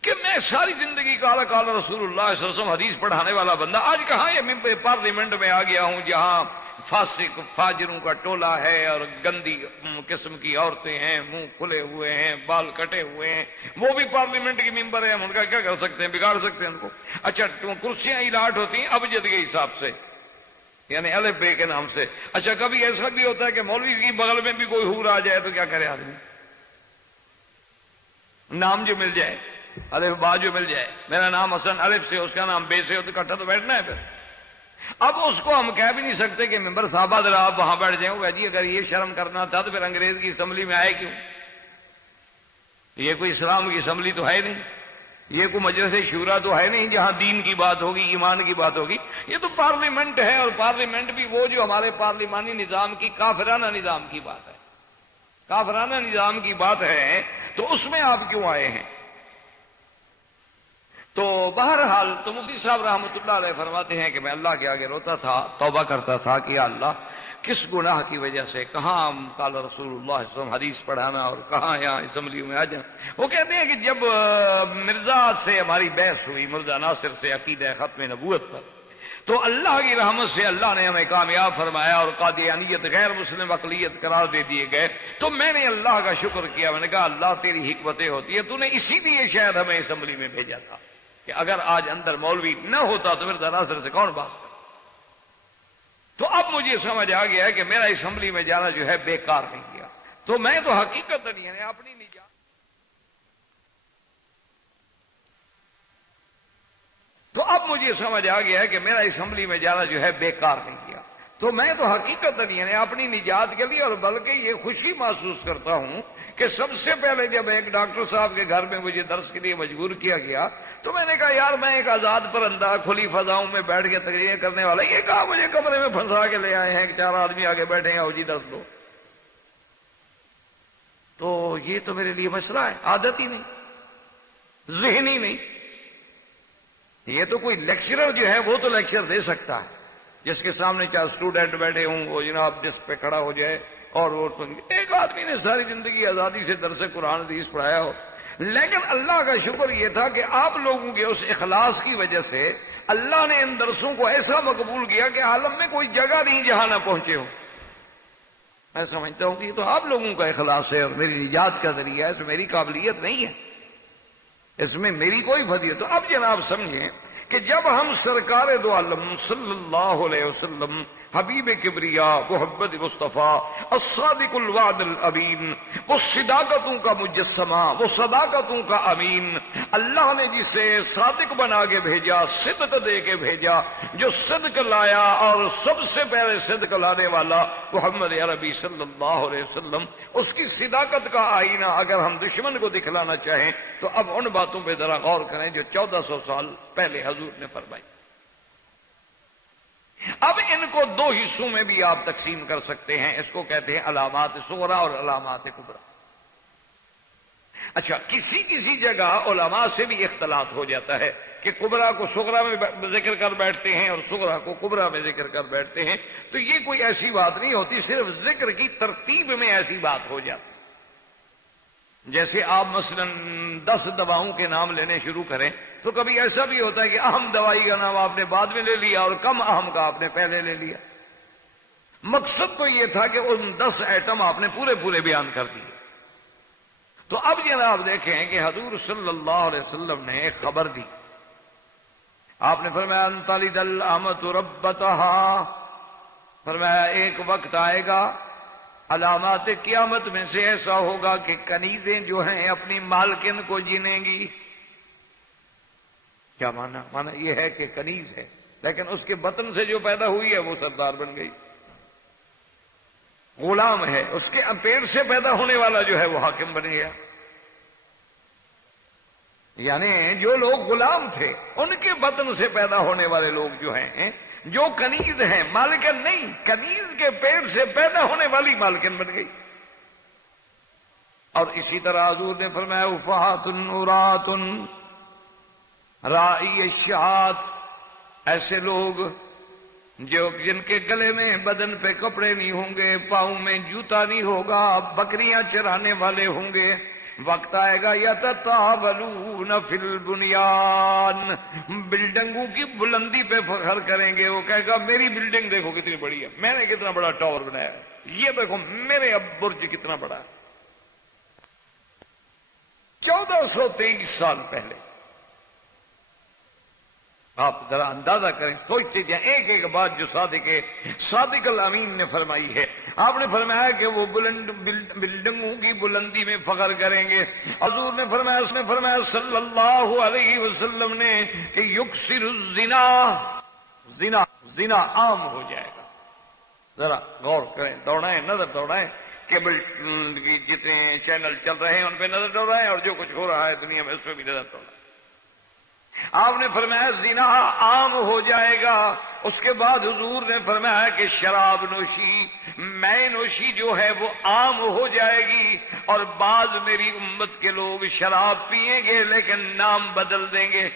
کہ میں ساری زندگی قال قال رسول اللہ صلی اللہ علیہ وسلم حدیث پڑھانے والا بندہ آج کہاں یہ پارلیمنٹ میں آ گیا ہوں جہاں فاسق فاجروں کا ٹولہ ہے اور گندی قسم کی عورتیں ہیں، منہ کھلے ہوئے ہیں، بال کٹے ہوئے ہیں، وہ بھی پارلیمنٹ کی ممبر ہیں، ہم ان کا کیا کر سکتے ہیں، بگاڑ سکتے ہیں ان کو؟ اچھا کرسیاں الاٹ ہوتی ہیں ابجد کے حساب سے، یعنی الف بے کے نام سے۔ اچھا کبھی ایسا بھی ہوتا ہے کہ مولوی کی بغل میں بھی کوئی حور آ جائے تو کیا کرے آدمی؟ نام جو مل جائے، الف با جو مل جائے، میرا نام حسن الف سے، اس کا نام بے سے ہو تو اکٹھا تو بیٹھنا ہے پھر۔ اب اس کو ہم کہہ بھی نہیں سکتے کہ ممبر صاحب ذرا آپ وہاں بیٹھ جائیں گے جی، اگر یہ شرم کرنا تھا تو پھر انگریز کی اسمبلی میں آئے کیوں؟ یہ کوئی اسلام کی اسمبلی تو ہے نہیں، یہ کوئی مجلس شورا تو ہے نہیں جہاں دین کی بات ہوگی، ایمان کی بات ہوگی. یہ تو پارلیمنٹ ہے، اور پارلیمنٹ بھی وہ جو ہمارے پارلیمانی نظام کی کافرانہ نظام کی بات ہے، کافرانہ نظام کی بات ہے، تو اس میں آپ کیوں آئے ہیں؟ تو بہرحال تو مفتی صاحب رحمۃ اللہ علیہ فرماتے ہیں کہ میں اللہ کے آگے روتا تھا، توبہ کرتا تھا کہ یا اللہ کس گناہ کی وجہ سے کہاں قال رسول اللہ صلی اللہ علیہ وسلم حدیث پڑھانا اور کہاں یہاں اسمبلی میں آ جانا. وہ کہتے ہیں کہ جب مرزا سے ہماری بحث ہوئی، مرزا ناصر سے عقیدہ ختم نبوت پر، تو اللہ کی رحمت سے اللہ نے ہمیں کامیاب فرمایا اور قادیانیت غیر مسلم اقلیت قرار دے دیے گئے. تو میں نے اللہ کا شکر کیا، میں نے کہا اللہ تیری حکمتیں ہوتی ہے، تو نے اسی لیے شاید ہمیں اسمبلی میں بھیجا تھا کہ اگر آج اندر مولوی نہ ہوتا تو مرزا ناصر سے کون بات کرتا. تو اب مجھے سمجھ آ گیا ہے کہ میرا اسمبلی میں جانا جو ہے بیکار نہیں کیا. تو میں تو حقیقت نہیں ہے اپنی نجات، تو اب مجھے سمجھ آ گیا ہے کہ میرا اسمبلی میں جانا جو ہے بیکار نہیں کیا. تو میں تو حقیقت نہیں ہے اپنی نجات کے لیے، اور بلکہ یہ خوشی محسوس کرتا ہوں کہ سب سے پہلے جب ایک ڈاکٹر صاحب کے گھر میں مجھے درس کے لیے مجبور کیا گیا تو میں نے کہا یار میں ایک آزاد پرندہ کھلی فضاؤں میں بیٹھ کے تقریریں کرنے والا، یہ کہا مجھے کمرے میں پھنسا کے لے آئے ہیں کہ 4 آدمی آگے بیٹھے ہیں اور جی درس دو. تو یہ تو میرے لیے مسئلہ ہے، عادت ہی نہیں، ذہنی نہیں. یہ تو کوئی لیکچرر جو ہے وہ تو لیکچر دے سکتا ہے، جس کے سامنے 4 اسٹوڈنٹ بیٹھے ہوں، وہ جناب ڈسک پہ کھڑا ہو جائے اور وہ ایک آدمی نے ساری زندگی آزادی سے درس قرآن حدیث پڑھایا ہو. لیکن اللہ کا شکر یہ تھا کہ آپ لوگوں کے اس اخلاص کی وجہ سے اللہ نے ان درسوں کو ایسا مقبول کیا کہ عالم میں کوئی جگہ نہیں جہاں نہ پہنچے ہوں. میں سمجھتا ہوں کہ یہ تو آپ لوگوں کا اخلاص ہے اور میری نجات کا ذریعہ ہے، اس میں میری قابلیت نہیں ہے، اس میں میری کوئی فضیلت. تو اب جناب سمجھیں کہ جب ہم سرکار دو عالم صلی اللہ علیہ وسلم حبیب کبریا محمد مصطفیٰ الصادق الوعد الامین، وہ صداقتوں کا مجسمہ، وہ صداقتوں کا امین، اللہ نے جسے صادق بنا کے بھیجا، صدق دے کے بھیجا، جو صدق لایا، اور سب سے پہلے صدق لانے والا محمد عربی صلی اللہ علیہ وسلم، اس کی صداقت کا آئینہ اگر ہم دشمن کو دکھلانا چاہیں تو اب ان باتوں پہ ذرا غور کریں جو 1400 سال پہلے حضور نے فرمائی. اب ان کو 2 حصوں میں بھی آپ تقسیم کر سکتے ہیں، اس کو کہتے ہیں علامات صغرا اور علامات کبرا. اچھا، کسی جگہ علماء سے بھی اختلاط ہو جاتا ہے کہ کبرا کو صغرا میں ذکر کر بیٹھتے ہیں اور صغرا کو کبرا میں ذکر کر بیٹھتے ہیں. تو یہ کوئی ایسی بات نہیں ہوتی، صرف ذکر کی ترتیب میں ایسی بات ہو جاتی. جیسے آپ مثلا 10 دواؤں کے نام لینے شروع کریں تو کبھی ایسا بھی ہوتا ہے کہ اہم دوائی کا نام آپ نے بعد میں لے لیا اور کم اہم کا آپ نے پہلے لے لیا. مقصد تو یہ تھا کہ ان 10 ایٹم آپ نے پورے بیان کر دیے. تو اب جناب دیکھیں کہ حضور صلی اللہ علیہ وسلم نے ایک خبر دی. آپ نے فرمایا ان تلد الامۃ ربتہا، فرمایا ایک وقت آئے گا علامات قیامت میں سے ایسا ہوگا کہ کنیزیں جو ہیں اپنی مالکن کو جینیں گی. کیا مانا یہ ہے کہ کنیز ہے لیکن اس کے بطن سے جو پیدا ہوئی ہے وہ سردار بن گئی، غلام ہے، اس کے پیٹ سے پیدا ہونے والا جو ہے وہ حاکم بن گیا. یعنی جو لوگ غلام تھے ان کے بطن سے پیدا ہونے والے لوگ جو ہیں، جو کنیز ہیں، مالکن نہیں، کنیز کے پیٹ سے پیدا ہونے والی مالکن بن گئی. اور اسی طرح حضور نے فرمایا وفات عورات راعی الشاۃ، ایسے لوگ جن کے گلے میں بدن پہ کپڑے نہیں ہوں گے، پاؤں میں جوتا نہیں ہوگا، بکریاں چرانے والے ہوں گے. وقت آئے گا یتطاولون فی البنیان، بلڈنگوں کی بلندی پہ فخر کریں گے. وہ کہے گا میری بلڈنگ دیکھو کتنی بڑی ہے، میں نے کتنا بڑا ٹاور بنایا ہے، یہ دیکھو میرے اب برج کتنا بڑا ہے. 1423 سال پہلے آپ ذرا اندازہ کریں، سوچتے جائیں ایک بات جو صادق الامین نے فرمائی ہے. آپ نے فرمایا کہ وہ بلڈنگوں کی بلندی میں فخر کریں گے. حضور نے فرمایا، اس نے فرمایا صلی اللہ علیہ وسلم نے کہ یکسر الزنا، زنا عام ہو جائے گا. ذرا غور کریں، دوڑائیں، نظر دوڑائیں، کیبل کی جتنے چینل چل رہے ہیں ان پہ نظر دوڑائیں، اور جو کچھ ہو رہا ہے دنیا میں اس پہ بھی نظر دوڑائیں. آپ نے فرمایا زنا عام ہو جائے گا. اس کے بعد حضور نے فرمایا کہ شراب نوشی، مے نوشی جو ہے وہ عام ہو جائے گی، اور بعض میری امت کے لوگ شراب پئیں گے لیکن نام بدل دیں گے.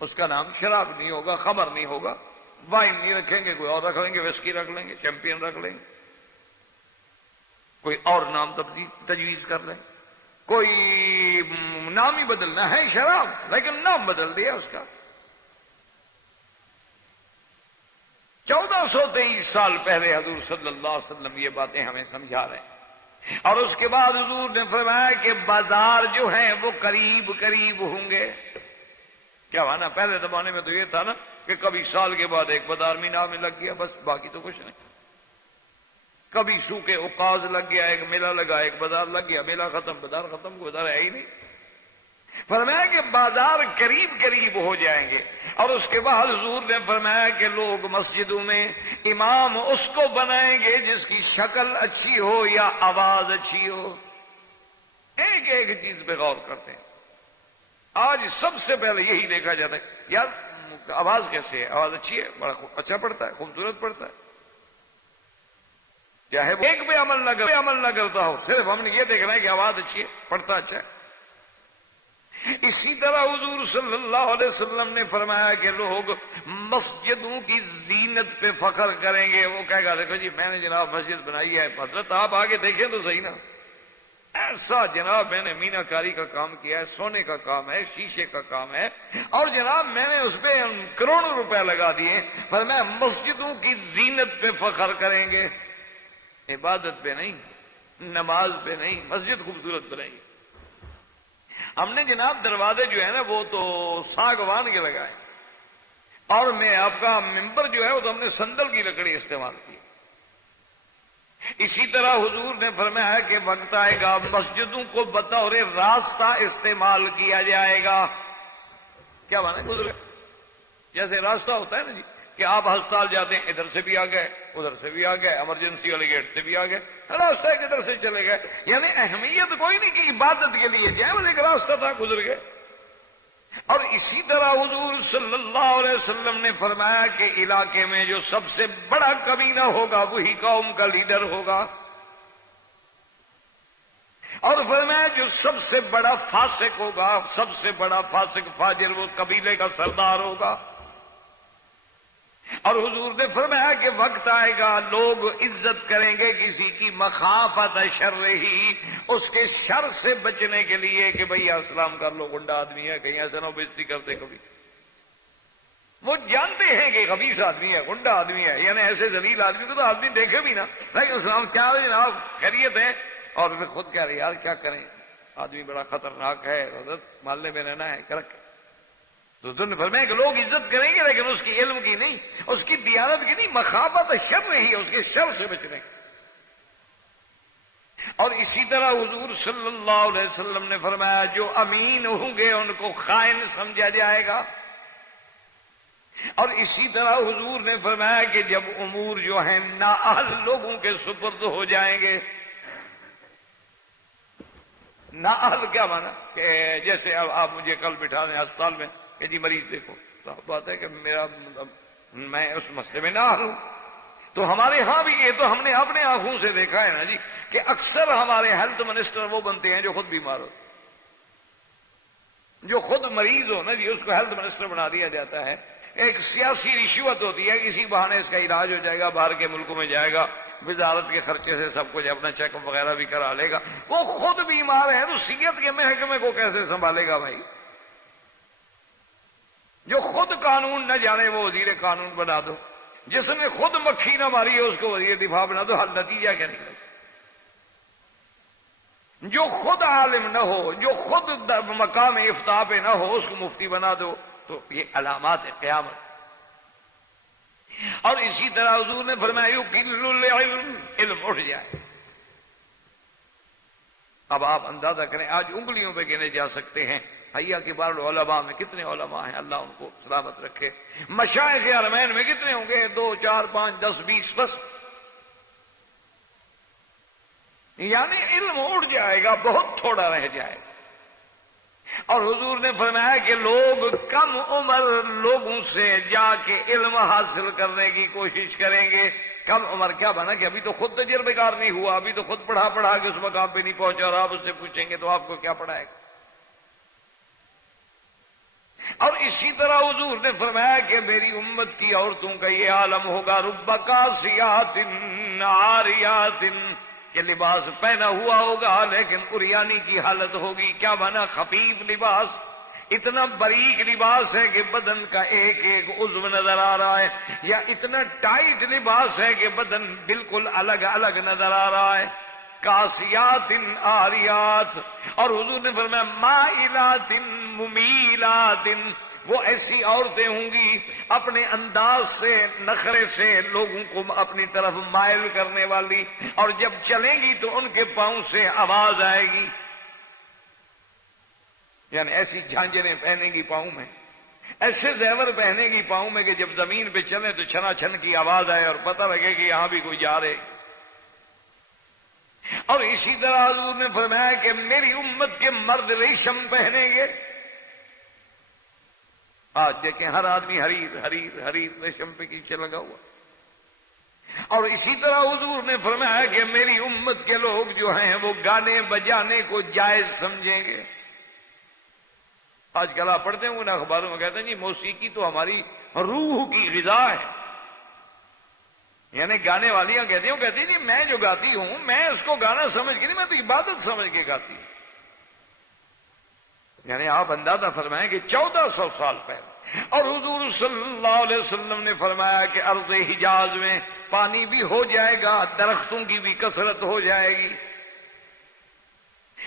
اس کا نام شراب نہیں ہوگا، خمر نہیں ہوگا، وائن نہیں رکھیں گے، کوئی اور رکھ لیں گے، وسکی رکھ لیں گے، چیمپئن رکھ لیں گے، کوئی اور نام تجویز کر لیں. کوئی نام ہی بدلنا ہے شراب، لیکن نام بدل دیا اس کا. 1423 سال پہلے حضور صلی اللہ علیہ وسلم یہ باتیں ہمیں سمجھا رہے ہیں. اور اس کے بعد حضور نے فرمایا کہ بازار جو ہیں وہ قریب قریب ہوں گے. کیا مانا؟ پہلے زمانے میں تو یہ تھا نا کہ کبھی سال کے بعد ایک بازار مینا میں لگ گیا، بس باقی تو کچھ نہیں. کبھی سوکھے اوقاز لگ گیا، ایک میلہ لگا، ایک بازار لگ گیا، میلہ ختم، بازار ختم، کوئی بازار ہے ہی نہیں. فرمایا کہ بازار قریب قریب ہو جائیں گے. اور اس کے بعد حضور نے فرمایا کہ لوگ مسجدوں میں امام اس کو بنائیں گے جس کی شکل اچھی ہو یا آواز اچھی ہو. ایک ایک چیز پہ غور کرتے ہیں. آج سب سے پہلے یہی دیکھا جاتا ہے یار آواز کیسے ہے، آواز اچھی ہے، بڑا اچھا پڑتا ہے، خوبصورت پڑتا ہے. چاہے وہ ایک پہ عمل نہ کرتا ہو، صرف ہم نے یہ دیکھنا ہے کہ آواز اچھی ہے، پڑھتا اچھا ہے. اسی طرح حضور صلی اللہ علیہ وسلم نے فرمایا کہ لوگ مسجدوں کی زینت پہ فخر کریں گے. وہ کہے گا دیکھو جی میں نے جناب مسجد بنائی ہے. حضرت آپ آگے دیکھیں تو صحیح نا، ایسا جناب میں نے مینا کاری کا کام کیا ہے، سونے کا کام ہے، شیشے کا کام ہے، اور جناب میں نے اس پہ کروڑوں روپے لگا دیے. فرمایا مسجدوں کی زینت پہ فخر کریں گے، عبادت پہ نہیں، نماز پہ نہیں، مسجد خوبصورت بنائی. ہم نے جناب دروازے جو ہے نا وہ تو ساگوان کے لگائے، اور میں آپ کا ممبر جو ہے وہ تو ہم نے سندل کی لکڑی استعمال کی. اسی طرح حضور نے فرمایا کہ وقت آئے گا مسجدوں کو بطور راستہ استعمال کیا جائے گا. کیا مانا گزرے؟ جیسے راستہ ہوتا ہے نا جی کہ آپ ہسپتال جاتے ہیں، ادھر سے بھی آ گئے، ادھر سے بھی آ گئے، ایمرجنسی والے گیٹ سے بھی آ گئے، راستہ ہے کدھر سے چلے گئے. یعنی اہمیت کوئی نہیں کہ عبادت کے لیے جائے، بس ایک راستہ تھا، گزر گئے. اور اسی طرح حضور صلی اللہ علیہ وسلم نے فرمایا کہ علاقے میں جو سب سے بڑا کمینہ ہوگا وہی قوم کا لیڈر ہوگا. اور فرمایا جو سب سے بڑا فاسق ہوگا، سب سے بڑا فاسق فاجر وہ قبیلے کا سردار ہوگا. اور حضور نے فرمایا کہ وقت آئے گا لوگ عزت کریں گے کسی کی مخافت شر ہی، اس کے شر سے بچنے کے لیے کہ بھئی اسلام کر لو، گنڈا آدمی ہے، کہیں ایسا نہ بےزتی کرتے. کبھی وہ جانتے ہیں کہ خبیث آدمی ہے، گنڈا آدمی ہے، یعنی ایسے ذلیل آدمی کو تو آدمی دیکھے بھی نا، لیکن اسلام کیا ہے جناب خیریت ہے. اور پھر خود کہہ رہے یار کیا کریں، آدمی بڑا خطرناک ہے، حضرت محلے میں رہنا ہے کرک. تو حضور نے فرمایا کہ لوگ عزت کریں گے لیکن اس کی علم کی نہیں، اس کی دیانت کی نہیں، مخافت شر ہی، اس کے شر سے بچنے. اور اسی طرح حضور صلی اللہ علیہ وسلم نے فرمایا جو امین ہوں گے ان کو خائن سمجھا جائے گا. اور اسی طرح حضور نے فرمایا کہ جب امور جو ہیں نااہل لوگوں کے سپرد ہو جائیں گے. نااہل کیا مانا؟ کہ جیسے اب آپ مجھے کل بٹھا دیں اسپتال میں کہ جی مریض دیکھو، تو بات ہے کہ میں اس مسئلے میں نااہل ہوں. تو ہمارے ہاں بھی یہ تو ہم نے اپنے آنکھوں سے دیکھا ہے نا جی کہ اکثر ہمارے ہیلتھ منسٹر وہ بنتے ہیں جو خود بیمار ہو، جو خود مریض ہو نا جی اس کو ہیلتھ منسٹر بنا دیا جاتا ہے. ایک سیاسی رشوت ہوتی ہے، کسی بہانے اس کا علاج ہو جائے گا، باہر کے ملکوں میں جائے گا، وزارت کے خرچے سے سب کچھ اپنا چیک اپ وغیرہ بھی کرا لے گا. وہ خود بیمار ہے تو صحت کے محکمے کو کیسے سنبھالے گا بھائی؟ جو خود قانون نہ جانے وہ وزیر قانون بنا دو، جس نے خود مکھی نہ ماری ہے اس کو وزیر دفاع بنا دو، حل نتیجہ کیا نکلے؟ جو خود عالم نہ ہو، جو خود مقام افتاء پہ نہ ہو اس کو مفتی بنا دو. تو یہ علامات قیامت. اور اسی طرح حضور نے فرمایا یقل العلم، علم اٹھ جائے. اب آپ اندازہ کریں آج انگلیوں پہ گنے جا سکتے ہیں حیا کبار العلماء میں کتنے علماء ہیں، اللہ ان کو سلامت رکھے. مشائخ حرمین میں کتنے ہوں گے؟ 2 4 5 10 20 بس. یعنی علم اٹھ جائے گا، بہت تھوڑا رہ جائے گا. اور حضور نے فرمایا کہ لوگ کم عمر لوگوں سے جا کے علم حاصل کرنے کی کوشش کریں گے. کم عمر کیا بنا کہ ابھی تو خود تجربے کار نہیں ہوا، ابھی تو خود پڑھا کے اس مقام پہ نہیں پہنچا، اور آپ اس سے پوچھیں گے تو آپ کو کیا پڑھائے گا. اور اسی طرح حضور نے فرمایا کہ میری امت کی عورتوں کا یہ عالم ہوگا، رب کاسیات عاریات، کہ لباس پہنا ہوا ہوگا لیکن عریانی کی حالت ہوگی. کیا بنا؟ خفیف لباس، اتنا باریک لباس ہے کہ بدن کا ایک ایک عضو نظر آ رہا ہے، یا اتنا ٹائٹ لباس ہے کہ بدن بالکل الگ الگ نظر آ رہا ہے. کاسیات عاریات. اور حضور نے فرمایا مائلات ممیلات، وہ ایسی عورتیں ہوں گی اپنے انداز سے، نخرے سے لوگوں کو اپنی طرف مائل کرنے والی، اور جب چلیں گی تو ان کے پاؤں سے آواز آئے گی. یعنی ایسی جھانجریں پہنے گی پاؤں میں، ایسے زیور پہنے گی پاؤں میں کہ جب زمین پہ چلے تو چھنا چھن کی آواز آئے اور پتہ لگے کہ یہاں بھی کوئی جا رہے. اور اسی طرح حضور نے فرمایا کہ میری امت کے مرد ریشم پہنیں گے. آج دیکھیں ہر آدمی حریر حریر حریر ریشم پہ پیچھے لگا ہوا. اور اسی طرح حضور نے فرمایا کہ میری امت کے لوگ جو ہیں وہ گانے بجانے کو جائز سمجھیں گے. آج کل آپ پڑھتے ہیں ان اخباروں میں کہتے ہیں جی موسیقی تو ہماری روح کی غذا ہے. یعنی گانے والیاں کہتی ہیں جی میں جو گاتی ہوں میں اس کو گانا سمجھ کے نہیں، میں تو عبادت سمجھ کے گاتی ہوں. یعنی آپ اندازہ فرمائیں کہ 1400 سال پہلے. اور حضور صلی اللہ علیہ وسلم نے فرمایا کہ ارض حجاز میں پانی بھی ہو جائے گا، درختوں کی بھی کثرت ہو جائے گی.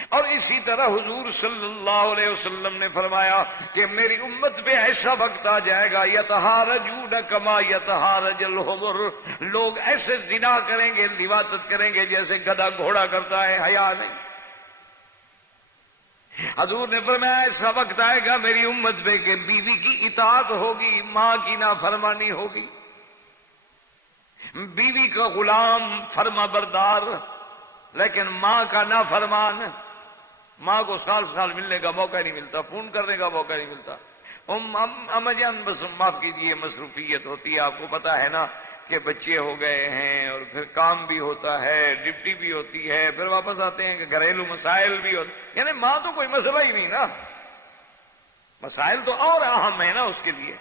اور اسی طرح حضور صلی اللہ علیہ وسلم نے فرمایا کہ میری امت پہ ایسا وقت آ جائے گا یتحارجون کما یتحارج الحمر، لوگ ایسے زنا کریں گے، لواطت کریں گے جیسے گدھا گھوڑا کرتا ہے، حیا نہیں. حضور نے فرمایا ایسا وقت آئے گا میری امت پہ کہ بیوی کی اطاعت ہوگی، ماں کی نافرمانی ہوگی. بیوی کا غلام فرما بردار لیکن ماں کا نافرمان. ماں کو سال سال ملنے کا موقع نہیں ملتا، فون کرنے کا موقع نہیں ملتا. اما جان بس معاف کیجیے، مصروفیت ہوتی ہے، آپ کو پتا ہے نا کہ بچے ہو گئے ہیں اور پھر کام بھی ہوتا ہے، ڈپٹی بھی ہوتی ہے، پھر واپس آتے ہیں کہ گھریلو مسائل بھی ہوتے. یعنی ماں تو کوئی مسئلہ ہی نہیں نا، مسائل تو اور اہم ہے نا اس کے لیے.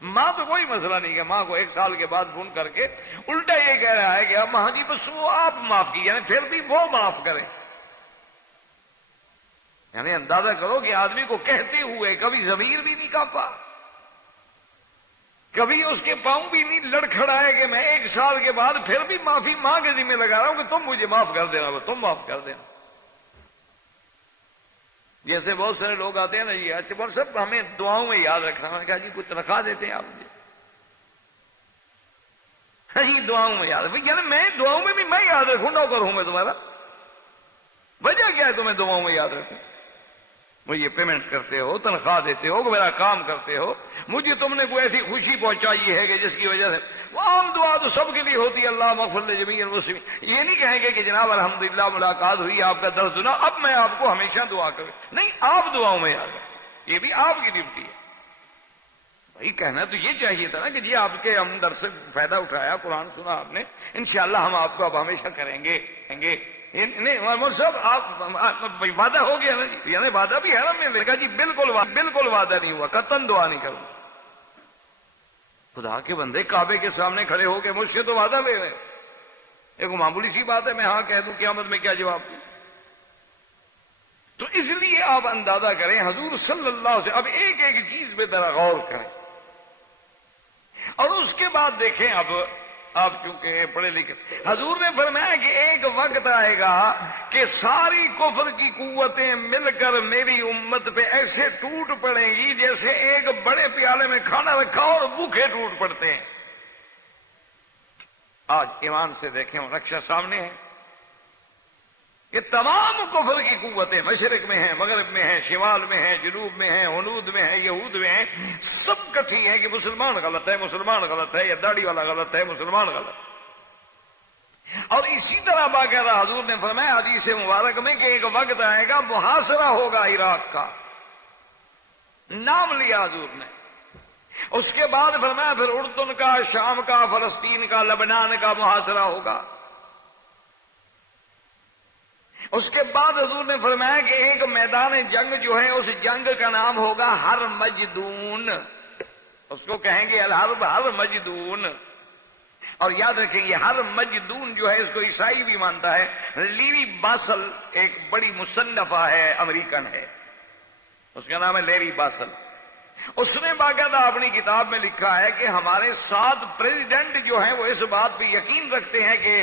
ماں تو کوئی مسئلہ نہیں ہے. ماں کو 1 سال کے بعد فون کر کے الٹا یہ کہہ رہا ہے کہ اب ماں جی بس وہ آپ معاف کیجیے، یعنی پھر بھی وہ معاف کریں. یعنی اندازہ کرو کہ آدمی کو کہتے ہوئے کبھی ضمیر بھی نہیں کانپا، کبھی اس کے پاؤں بھی نہیں لڑکھڑائے کہ میں 1 سال کے بعد پھر بھی معافی ماں کے ذمہ لگا رہا ہوں کہ تم مجھے معاف کر دینا، تم معاف کر دینا. جیسے بہت سارے لوگ آتے ہیں نا جی اچھا سب ہمیں دعاؤں میں یاد رکھنا. میں نے کہا جی کچھ تنخواہ دیتے ہیں آپ مجھے؟ جی دعاؤں میں یاد رکھ، یعنی میں دعاؤں میں بھی میں یاد رکھوں، نوکر ہوں میں تمہارا. وجہ کیا ہے تمہیں دعاؤں میں یاد رکھوں؟ مجھے پیمنٹ کرتے ہو، تنخواہ دیتے ہو، میرا کام کرتے ہو، مجھے تم نے کوئی ایسی خوشی پہنچائی ہے کہ جس کی وجہ سے وہ عام دعا تو سب کے لیے ہوتی ہے، اللہ مغفر لجمیع المسلمین. یہ نہیں کہیں گے کہ جناب الحمدللہ ملاقات ہوئی، آپ کا درد سنا، اب میں آپ کو ہمیشہ دعا کروں. نہیں، آپ دعاؤں میں یاد رکھیں، یہ بھی آپ کی ڈیوٹی ہے. بھائی کہنا تو یہ چاہیے تھا نا کہ جی آپ کے ہم در سے فائدہ اٹھایا، قرآن سنا آپ نے، انشاءاللہ ہم آپ کو اب ہمیشہ کریں گے. نہیں صاحب آپ وعدہ ہو گیا نا جی، یعنی وعدہ بھی ہے نا. میں نے کہا جی بالکل وعدہ نہیں ہوا، قطعاً دعا نہیں کروں. خدا کے بندے کعبے کے سامنے کھڑے ہو کے مجھ سے تو وعدہ لے رہے. ایک معمولی سی بات ہے میں ہاں کہہ دوں، قیامت میں کیا جواب دوں؟ تو اس لیے آپ اندازہ کریں حضور صلی اللہ علیہ وسلم. اب ایک ایک چیز پہ ذرا غور کریں اور اس کے بعد دیکھیں. اب آپ چونکہ پڑھے لکھے، حضور نے فرمایا کہ ایک وقت آئے گا کہ ساری کفر کی قوتیں مل کر میری امت پہ ایسے ٹوٹ پڑیں گی جیسے ایک بڑے پیالے میں کھانا رکھا اور بھوکے ٹوٹ پڑتے ہیں. آج ایمان سے دیکھیں رکشا سامنے ہے، کہ تمام کفر کی قوتیں مشرق میں ہیں، مغرب میں ہیں، شمال میں ہیں، جنوب میں ہیں، ہنود میں ہیں، یہود میں ہیں، سب کٹھی ہیں کہ مسلمان غلط ہے، مسلمان غلط ہے، یا داڑھی والا غلط ہے، مسلمان غلط ہے۔ اور اسی طرح باقاعدہ حضور نے فرمایا حدیث مبارک میں کہ ایک وقت آئے گا محاصرہ ہوگا عراق کا، نام لیا حضور نے۔ اس کے بعد فرمایا پھر اردن کا، شام کا، فلسطین کا، لبنان کا محاصرہ ہوگا۔ اس کے بعد حضور نے فرمایا کہ ایک میدان جنگ جو ہے اس جنگ کا نام ہوگا ہرمجدون، اس کو کہیں گے الحرب ہرمجدون۔ اور یاد رکھیں یہ ہرمجدون جو ہے اس کو عیسائی بھی مانتا ہے۔ لیری باسل ایک بڑی مصنفہ ہے، امریکن ہے، اس کا نام ہے لیری باسل۔ اس نے باقاعدہ اپنی کتاب میں لکھا ہے کہ ہمارے 7 پریزیڈنٹ جو ہیں وہ اس بات پہ یقین رکھتے ہیں کہ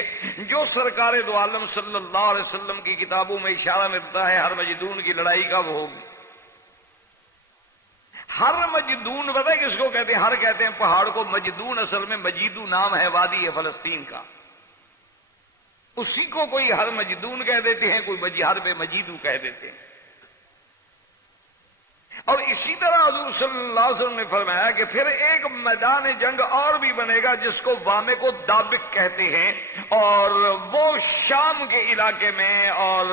جو سرکار دو عالم صلی اللہ علیہ وسلم کی کتابوں میں اشارہ ملتا ہے ہرمجدون کی لڑائی کا، وہ ہوگی۔ ہرمجدون پتہ ہے کس کو کہتے ہیں؟ ہر کہتے ہیں پہاڑ کو، مجدون اصل میں مجیدو نام ہے وادی ہے فلسطین کا، اسی کو کوئی ہرمجدون کہہ دیتے ہیں، کوئی حرب مجیدو کہہ دیتے ہیں۔ اور اسی طرح حضور صلی اللہ علیہ وسلم نے فرمایا کہ پھر ایک میدان جنگ اور بھی بنے گا جس کو وامے کو دابق کہتے ہیں، اور وہ شام کے علاقے میں اور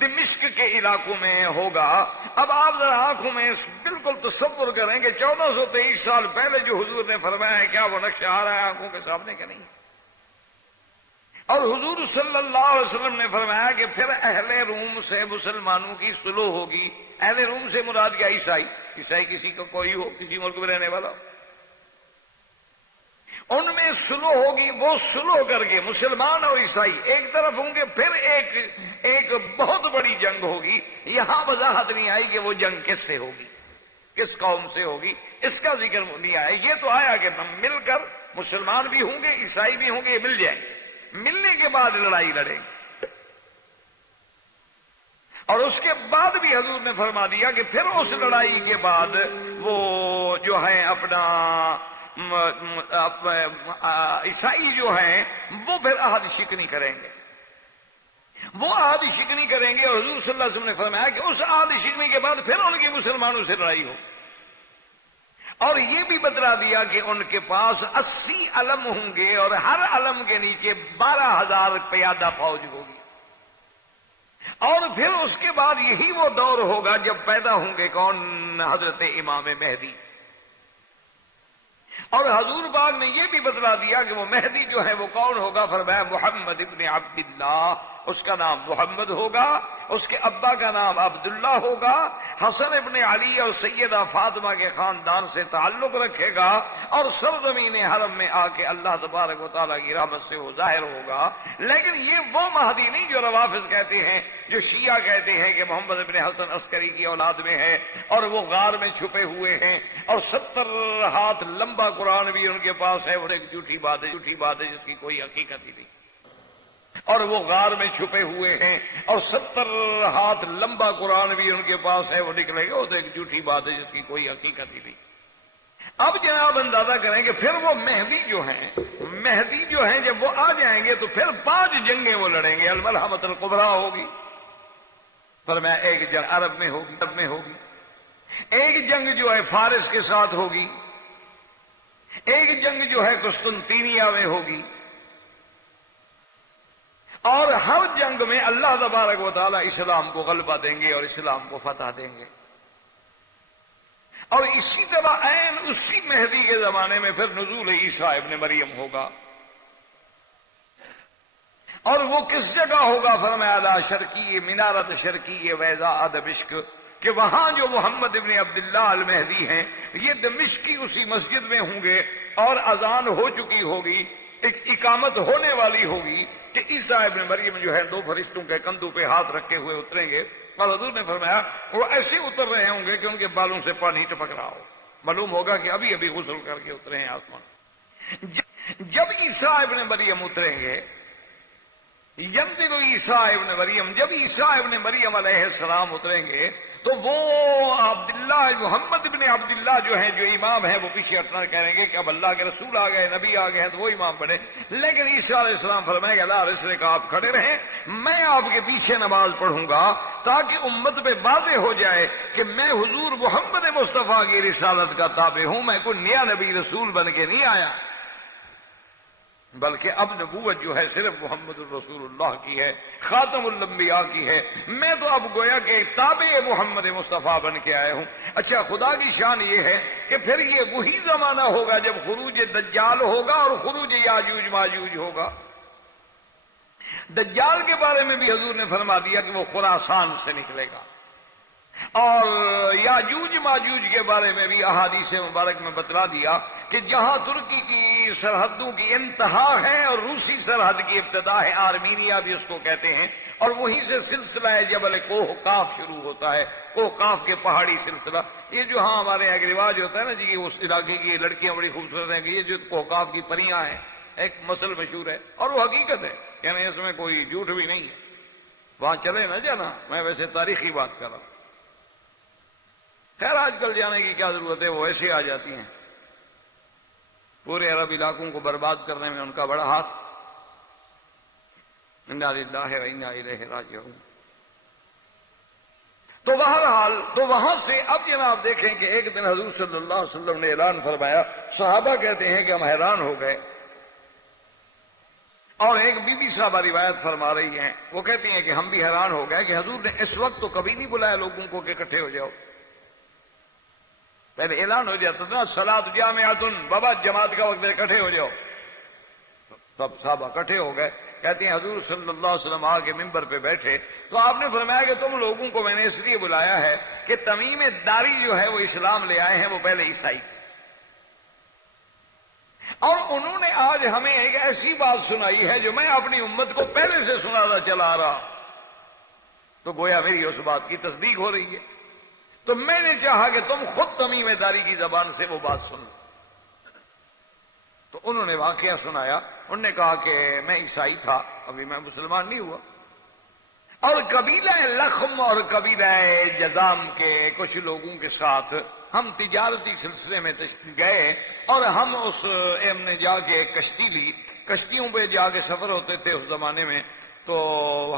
دمشق کے علاقوں میں ہوگا۔ اب آپ ذرا آنکھوں میں بالکل تصور کریں کہ 1423 سال پہلے جو حضور نے فرمایا ہے کیا وہ نقشہ آ رہا ہے آنکھوں کے سامنے کہ نہیں؟ اور حضور صلی اللہ علیہ وسلم نے فرمایا کہ پھر اہل روم سے مسلمانوں کی صلح ہوگی۔ اہل روم سے مراد کیا؟ عیسائی کسی کا کوئی ہو، کسی ملک میں رہنے والا، ان میں صلح ہوگی۔ وہ صلح کر کے مسلمان اور عیسائی ایک طرف ہوں گے، پھر ایک بہت بڑی جنگ ہوگی۔ یہاں وضاحت نہیں آئی کہ وہ جنگ کس سے ہوگی، کس قوم سے ہوگی، اس کا ذکر نہیں آیا۔ یہ تو آیا کہ ہم مل کر مسلمان بھی ہوں گے، عیسائی بھی ہوں گے، یہ مل جائیں گے، ملنے کے بعد لڑائی لڑیں گے۔ اور اس کے بعد بھی حضور نے فرما دیا کہ پھر اس لڑائی کے بعد وہ جو ہے اپنا عیسائی جو ہیں وہ پھر عہد شکنی کریں گے، وہ عہد شکنی کریں گے۔ اور حضور صلی اللہ علیہ وسلم نے فرمایا کہ اس عہد شکنی کے بعد پھر ان کی مسلمانوں سے لڑائی ہو۔ اور یہ بھی بتلا دیا کہ ان کے پاس 80 علم ہوں گے اور ہر علم کے نیچے 12,000 پیادہ فوج ہوگی۔ اور پھر اس کے بعد یہی وہ دور ہوگا جب پیدا ہوں گے کون؟ حضرت امام مہدی۔ اور حضور پاک نے یہ بھی بتلا دیا کہ وہ مہدی جو ہے وہ کون ہوگا؟ فرمایا محمد ابن عبداللہ، اس کا نام محمد ہوگا، اس کے ابا کا نام عبداللہ ہوگا، حسن ابن علی اور سیدہ فاطمہ کے خاندان سے تعلق رکھے گا، اور سرزمین حرم میں آ کے اللہ تبارک و تعالیٰ کی رحمت سے وہ ظاہر ہوگا۔ لیکن یہ وہ مہدی نہیں جو روافض کہتے ہیں، جو شیعہ کہتے ہیں کہ محمد ابن حسن عسکری کی اولاد میں ہے اور وہ غار میں چھپے ہوئے ہیں اور 70 ہاتھ لمبا قرآن بھی ان کے پاس ہے۔ وہ ایک جھوٹی بات ہے جس کی کوئی حقیقت ہی نہیں۔ اور وہ غار میں چھپے ہوئے ہیں اور 70 ہاتھ لمبا قرآن بھی ان کے پاس ہے، وہ نکلے گا، وہ تو ایک جھوٹی بات ہے جس کی کوئی حقیقت ہی نہیں۔ اب جناب اندازہ کریں کہ پھر وہ مہدی جو ہیں جب وہ آ جائیں گے تو پھر 5 جنگیں وہ لڑیں گے۔ الملحمۃ الکبریٰ ہوگی، فرمایا ایک جنگ عرب میں ہوگی، ایک جنگ جو ہے فارس کے ساتھ ہوگی، ایک جنگ جو ہے قسطنطینیہ میں ہوگی، اور ہر جنگ میں اللہ تبارک و تعالیٰ اسلام کو غلبہ دیں گے اور اسلام کو فتح دیں گے۔ اور اسی طرح عین اسی مہدی کے زمانے میں پھر نزول عیسیٰ ابن مریم ہوگا، اور وہ کس جگہ ہوگا؟ فرمایا لا شرقی منارت شرقی ویزا دمشق، کہ وہاں جو محمد ابن عبداللہ المہدی ہیں یہ دمشق کی اسی مسجد میں ہوں گے، اور اذان ہو چکی ہوگی، ایک اقامت ہونے والی ہوگی کہ عیسیٰ ابن مریم جو ہے 2 فرشتوں کے کندھوں پہ ہاتھ رکھے ہوئے اتریں گے۔ اور حضور نے فرمایا وہ ایسے اتر رہے ہوں گے کہ ان کے بالوں سے پانی ٹپک رہا ہو، معلوم ہوگا کہ ابھی غسل کر کے اترے ہیں آسمان۔ جب عیسیٰ ابن مریم اتریں گے ینزل عیسیٰ ابن مریم، جب عیسیٰ ابن مریم علیہ السلام اتریں گے تو وہ عبداللہ محمد ابن عبداللہ جو ہیں، جو امام ہیں، وہ پیچھے ہٹنا کہیں گے کہ اب اللہ کے رسول آ گئے، نبی آ گئے ہیں تو وہ امام بنے. لیکن عیسیٰ علیہ السلام فرمائے گا اللہ رسول نے کہا آپ کھڑے رہیں، میں آپ کے پیچھے نماز پڑھوں گا تاکہ امت پہ واضح ہو جائے کہ میں حضور محمد مصطفیٰ کی رسالت کا تابع ہوں، میں کوئی نیا نبی رسول بن کے نہیں آیا، بلکہ اب نبوت جو ہے صرف محمد الرسول اللہ کی ہے، خاتم الانبیاء کی ہے، میں تو اب گویا کہ تابع محمد مصطفیٰ بن کے آیا ہوں. اچھا، خدا کی شان یہ ہے کہ پھر یہ وہی زمانہ ہوگا جب خروج دجال ہوگا اور خروج یاجوج ماجوج ہوگا. دجال کے بارے میں بھی حضور نے فرما دیا کہ وہ خراسان سے نکلے گا، اور یاجوج ماجوج کے بارے میں بھی احادیث مبارک میں بتلا دیا کہ جہاں ترکی کی سرحدوں کی انتہا ہے اور روسی سرحد کی ابتدا ہے، آرمینیا بھی اس کو کہتے ہیں، اور وہیں سے سلسلہ جبل کوہ کاف شروع ہوتا ہے، کوہ کاف کے پہاڑی سلسلہ. یہ جو ہاں ہمارے یہاں ایک رواج ہوتا ہے نا جی، اس علاقے کی لڑکیاں بڑی خوبصورت ہیں کہ یہ جو کوہ کاف کی پریاں ہیں، ایک مسل مشہور ہے اور وہ حقیقت ہے، یعنی اس میں کوئی جھوٹ بھی نہیں ہے. وہاں چلے نہ جانا، میں ویسے تاریخی بات کر رہا ہوں. خیر آج کل جانے کی کیا ضرورت ہے، وہ ایسے آ جاتی ہیں. پورے عرب علاقوں کو برباد کرنے میں ان کا بڑا ہاتھ. انا للہ و انا الیہ راجعون. تو بہرحال تو وہاں سے اب جناب دیکھیں کہ ایک دن حضور صلی اللہ علیہ وسلم نے اعلان فرمایا، صحابہ کہتے ہیں کہ ہم حیران ہو گئے. اور ایک بی بی صاحبہ روایت فرما رہی ہیں، وہ کہتی ہیں کہ ہم بھی حیران ہو گئے کہ حضور نے اس وقت تو کبھی نہیں بلایا لوگوں کو کہ اکٹھے ہو جاؤ. پہلے اعلان ہو جاتا تھا صلاۃ جامعۃ، بابا جماعت کا وقت اکٹھے ہو جاؤ. سب صحابہ اکٹھے ہو گئے. کہتے ہیں حضور صلی اللہ علیہ وسلم آ کے ممبر پہ بیٹھے تو آپ نے فرمایا کہ تم لوگوں کو میں نے اس لیے بلایا ہے کہ تمیم داری جو ہے وہ اسلام لے آئے ہیں، وہ پہلے عیسائی، اور انہوں نے آج ہمیں ایک ایسی بات سنائی ہے جو میں اپنی امت کو پہلے سے سناتا چلا آ رہا. تو گویا میری اس بات کی تصدیق ہو رہی ہے. تو میں نے چاہا کہ تم خود تمیم داری کی زبان سے وہ بات سنو. تو انہوں نے واقعہ سنایا. انہوں نے کہا کہ میں عیسائی تھا، ابھی میں مسلمان نہیں ہوا، اور قبیلہ لخم اور قبیلہ جزام کے کچھ لوگوں کے ساتھ ہم تجارتی سلسلے میں گئے، اور ہم نے جا کے کشتی لی. کشتیوں پہ جا کے سفر ہوتے تھے اس زمانے میں. تو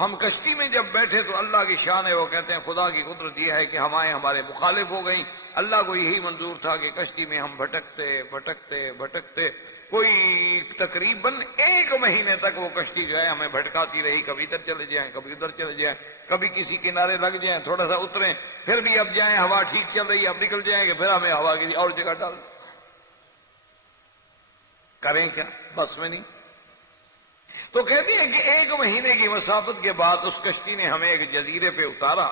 ہم کشتی میں جب بیٹھے تو اللہ کی شان ہے، وہ کہتے ہیں خدا کی قدرت یہ ہے کہ ہوائیں ہمارے مخالف ہو گئیں. اللہ کو یہی منظور تھا کہ کشتی میں ہم بھٹکتے کوئی تقریباً 1 مہینے تک وہ کشتی جو ہے ہمیں بھٹکاتی رہی. کبھی ادھر چلے جائیں، کبھی ادھر چلے جائیں، کبھی کسی کنارے لگ جائیں، تھوڑا سا اتریں، پھر بھی اب جائیں، ہوا ٹھیک چل رہی ہے، اب نکل جائیں گے، پھر ہمیں ہوا کی اور جگہ ڈال. کریں کیا، بس میں نہیں. تو کہتی ہے کہ 1 مہینے کی مسافت کے بعد اس کشتی نے ہمیں ایک جزیرے پہ اتارا.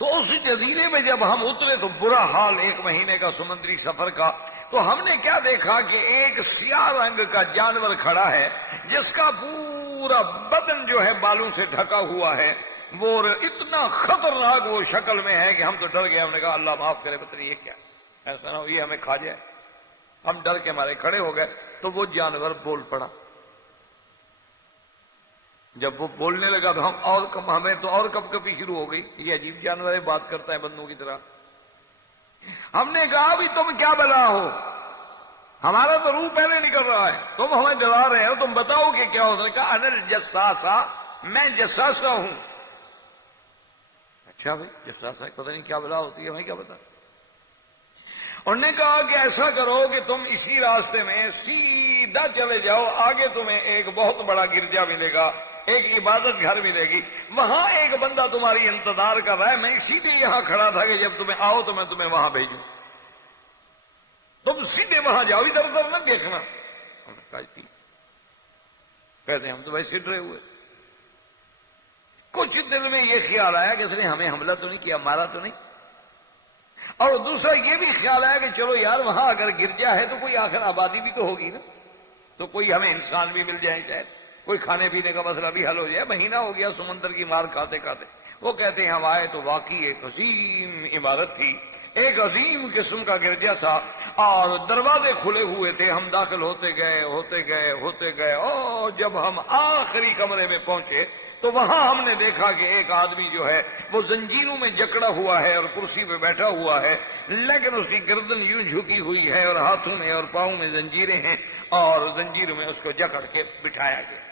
تو اس جزیرے میں جب ہم اترے تو برا حال 1 مہینے کا سمندری سفر کا. تو ہم نے کیا دیکھا کہ ایک سیاہ رنگ کا جانور کھڑا ہے جس کا پورا بدن جو ہے بالوں سے ڈھکا ہوا ہے. وہ اتنا خطرناک وہ شکل میں ہے کہ ہم تو ڈر گئے. ہم نے کہا اللہ معاف کرے، پتہ نہیں یہ کیا، ایسا نہ ہو یہ ہمیں کھا جائے. ہم ڈر کے ہمارے کھڑے ہو گئے. تو وہ جانور بول پڑا. جب وہ بولنے لگا تو ہمیں تو اور کب کبھی شروع ہو گئی. یہ عجیب جانور ہے، بات کرتا ہے بندوں کی طرح. ہم نے کہا بھی تم کیا بلا ہو، ہمارا تو روح پہلے نکل رہا ہے، تم ہمیں ڈرا رہے ہو، تم بتاؤ کہ کیا ہوتا ہے. کہا انل جساسا، میں جساسا ہوں. اچھا بھائی جساسا پتہ نہیں کیا بلا ہوتی ہے، ہمیں کیا پتا. انہوں نے کہا کہ ایسا کرو کہ تم اسی راستے میں سیدھا چلے جاؤ، آگے تمہیں ایک بہت بڑا گرجا ملے گا، ایک عبادت گھر ملے گی، وہاں ایک بندہ تمہاری انتظار کر رہا ہے. میں اسی لیے یہاں کھڑا تھا کہ جب تمہیں آؤ تو میں تمہیں وہاں بھیجوں. تم سیدھے وہاں جاؤ، ادھر ادھر نہ دیکھنا. کہتے ہیں ہم تو ویسے ڈرے ہوئے. کچھ دل میں یہ خیال آیا کہ اس نے ہمیں حملہ تو نہیں کیا، مارا تو نہیں. اور دوسرا یہ بھی خیال آیا کہ چلو یار وہاں اگر گرجا ہے تو کوئی آخر آبادی بھی تو ہوگی نا، تو کوئی ہمیں انسان بھی مل جائے، شاید کوئی کھانے پینے کا مسئلہ بھی حل ہو جائے. مہینہ ہو گیا سمندر کی مار کھاتے کھاتے. وہ کہتے ہیں ہم آئے تو واقعی ایک حسین عمارت تھی. ایک عظیم قسم کا گرجا تھا اور دروازے کھلے ہوئے تھے. ہم داخل ہوتے گئے اور جب ہم آخری کمرے میں پہنچے تو وہاں ہم نے دیکھا کہ ایک آدمی جو ہے وہ زنجیروں میں جکڑا ہوا ہے اور کرسی پہ بیٹھا ہوا ہے، لیکن اس کی گردن یوں جھکی ہوئی ہے اور ہاتھوں میں اور پاؤں میں زنجیریں ہیں اور زنجیروں میں اس کو جکڑ کے بٹھایا گیا.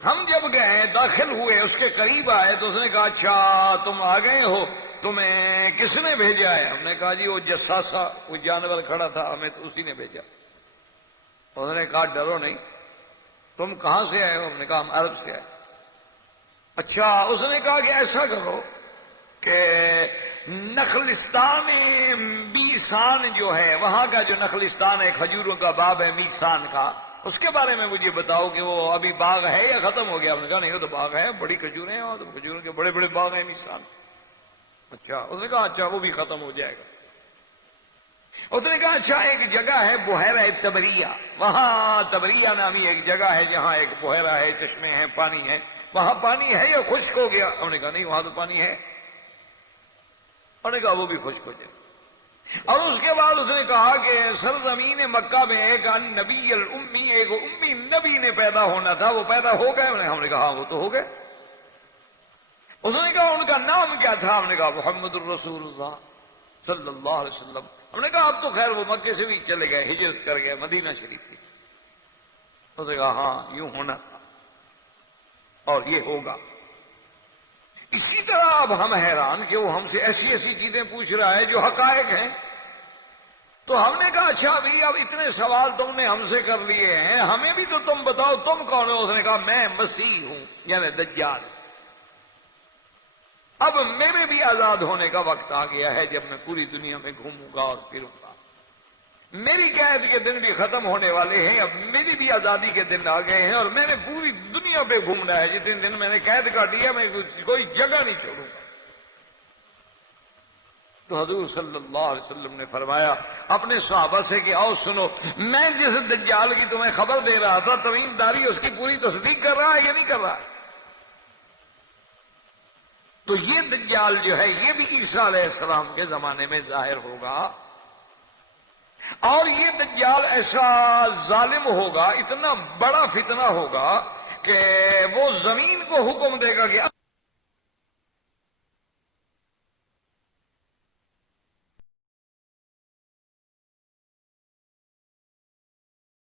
ہم جب گئے داخل ہوئے اس کے قریب آئے تو اس نے کہا اچھا تم آ گئے ہو، تمہیں کس نے بھیجا ہے؟ ہم نے کہا جی وہ جساسا، وہ جانور کھڑا تھا ہمیں تو اسی نے بھیجا. اس نے کہا ڈرو نہیں، تم کہاں سے آئے ہو؟ ہم نے کہا ہم عرب سے آئے. اچھا، اس نے کہا کہ ایسا کرو کہ نخلستان میسان جو ہے، وہاں کا جو نخلستان ہے، کھجوروں کا باغ ہے میسان کا، اس کے بارے میں مجھے بتاؤ کہ وہ ابھی باغ ہے یا ختم ہو گیا؟ ہم نے کہا نہیں وہ تو باغ ہے، بڑی کھجوریں ہیں وہاں تو، کھجوروں کے بڑے بڑے باغ ہیں میسان. اچھا، اس نے کہا اچھا وہ بھی ختم ہو جائے گا. اس نے کہا اچھا ایک جگہ ہے بحیرہ تبریہ، وہاں تبریہ نامی ایک جگہ ہے جہاں ایک بحیرہ ہے، چشمے ہیں، پانی ہے، وہاں پانی ہے یا خشک ہو گیا؟ ہم نے کہا نہیں وہاں تو پانی ہے. انہوں نے کہا وہ بھی خشک ہو جائے. اور اس کے بعد اس نے کہا کہ سرزمین مکہ میں ایک نبی الامی، ایک امی نبی نے پیدا ہونا تھا، وہ پیدا ہو گئے؟ ہم نے کہا وہ تو ہو گئے. اس نے کہا ان کا نام کیا تھا؟ ہم نے کہا محمد الرسول اللہ صلی اللہ علیہ وسلم. ہم نے کہا اب تو خیر وہ مکے سے بھی چلے گئے، ہجرت کر گئے، مدینہ شریف کی. اس نے کہا ہاں یوں ہونا تھا اور یہ ہوگا. اسی طرح اب ہم حیران کہ وہ ہم سے ایسی ایسی چیزیں پوچھ رہا ہے جو حقائق ہیں. تو ہم نے کہا اچھا بھائی اب اتنے سوال تم نے ہم سے کر لیے ہیں، ہمیں بھی تو تم بتاؤ تم کون ہو؟ اس نے کہا میں مسیح ہوں، یعنی دجال. اب میرے بھی آزاد ہونے کا وقت آ گیا ہے جب میں پوری دنیا میں گھوموں گا اور پھروں گا. میری قید کے دن بھی ختم ہونے والے ہیں، اب میری بھی آزادی کے دن آ گئے ہیں اور میں نے پوری دنیا پہ گھومنا ہے. جتنے دن میں نے قید کاٹی ہے میں کوئی جگہ نہیں چھوڑوں گا. تو حضور صلی اللہ علیہ وسلم نے فرمایا اپنے صحابہ سے کہ آؤ سنو، میں جس دجال کی تمہیں خبر دے رہا تھا تمیم داری اس کی پوری تصدیق کر رہا ہے یا نہیں کر رہا ہے؟ تو یہ دجال جو ہے یہ بھی عیسیٰ علیہ السلام کے زمانے میں ظاہر ہوگا. اور یہ دجال ایسا ظالم ہوگا، اتنا بڑا فتنہ ہوگا کہ وہ زمین کو حکم دے گا کہ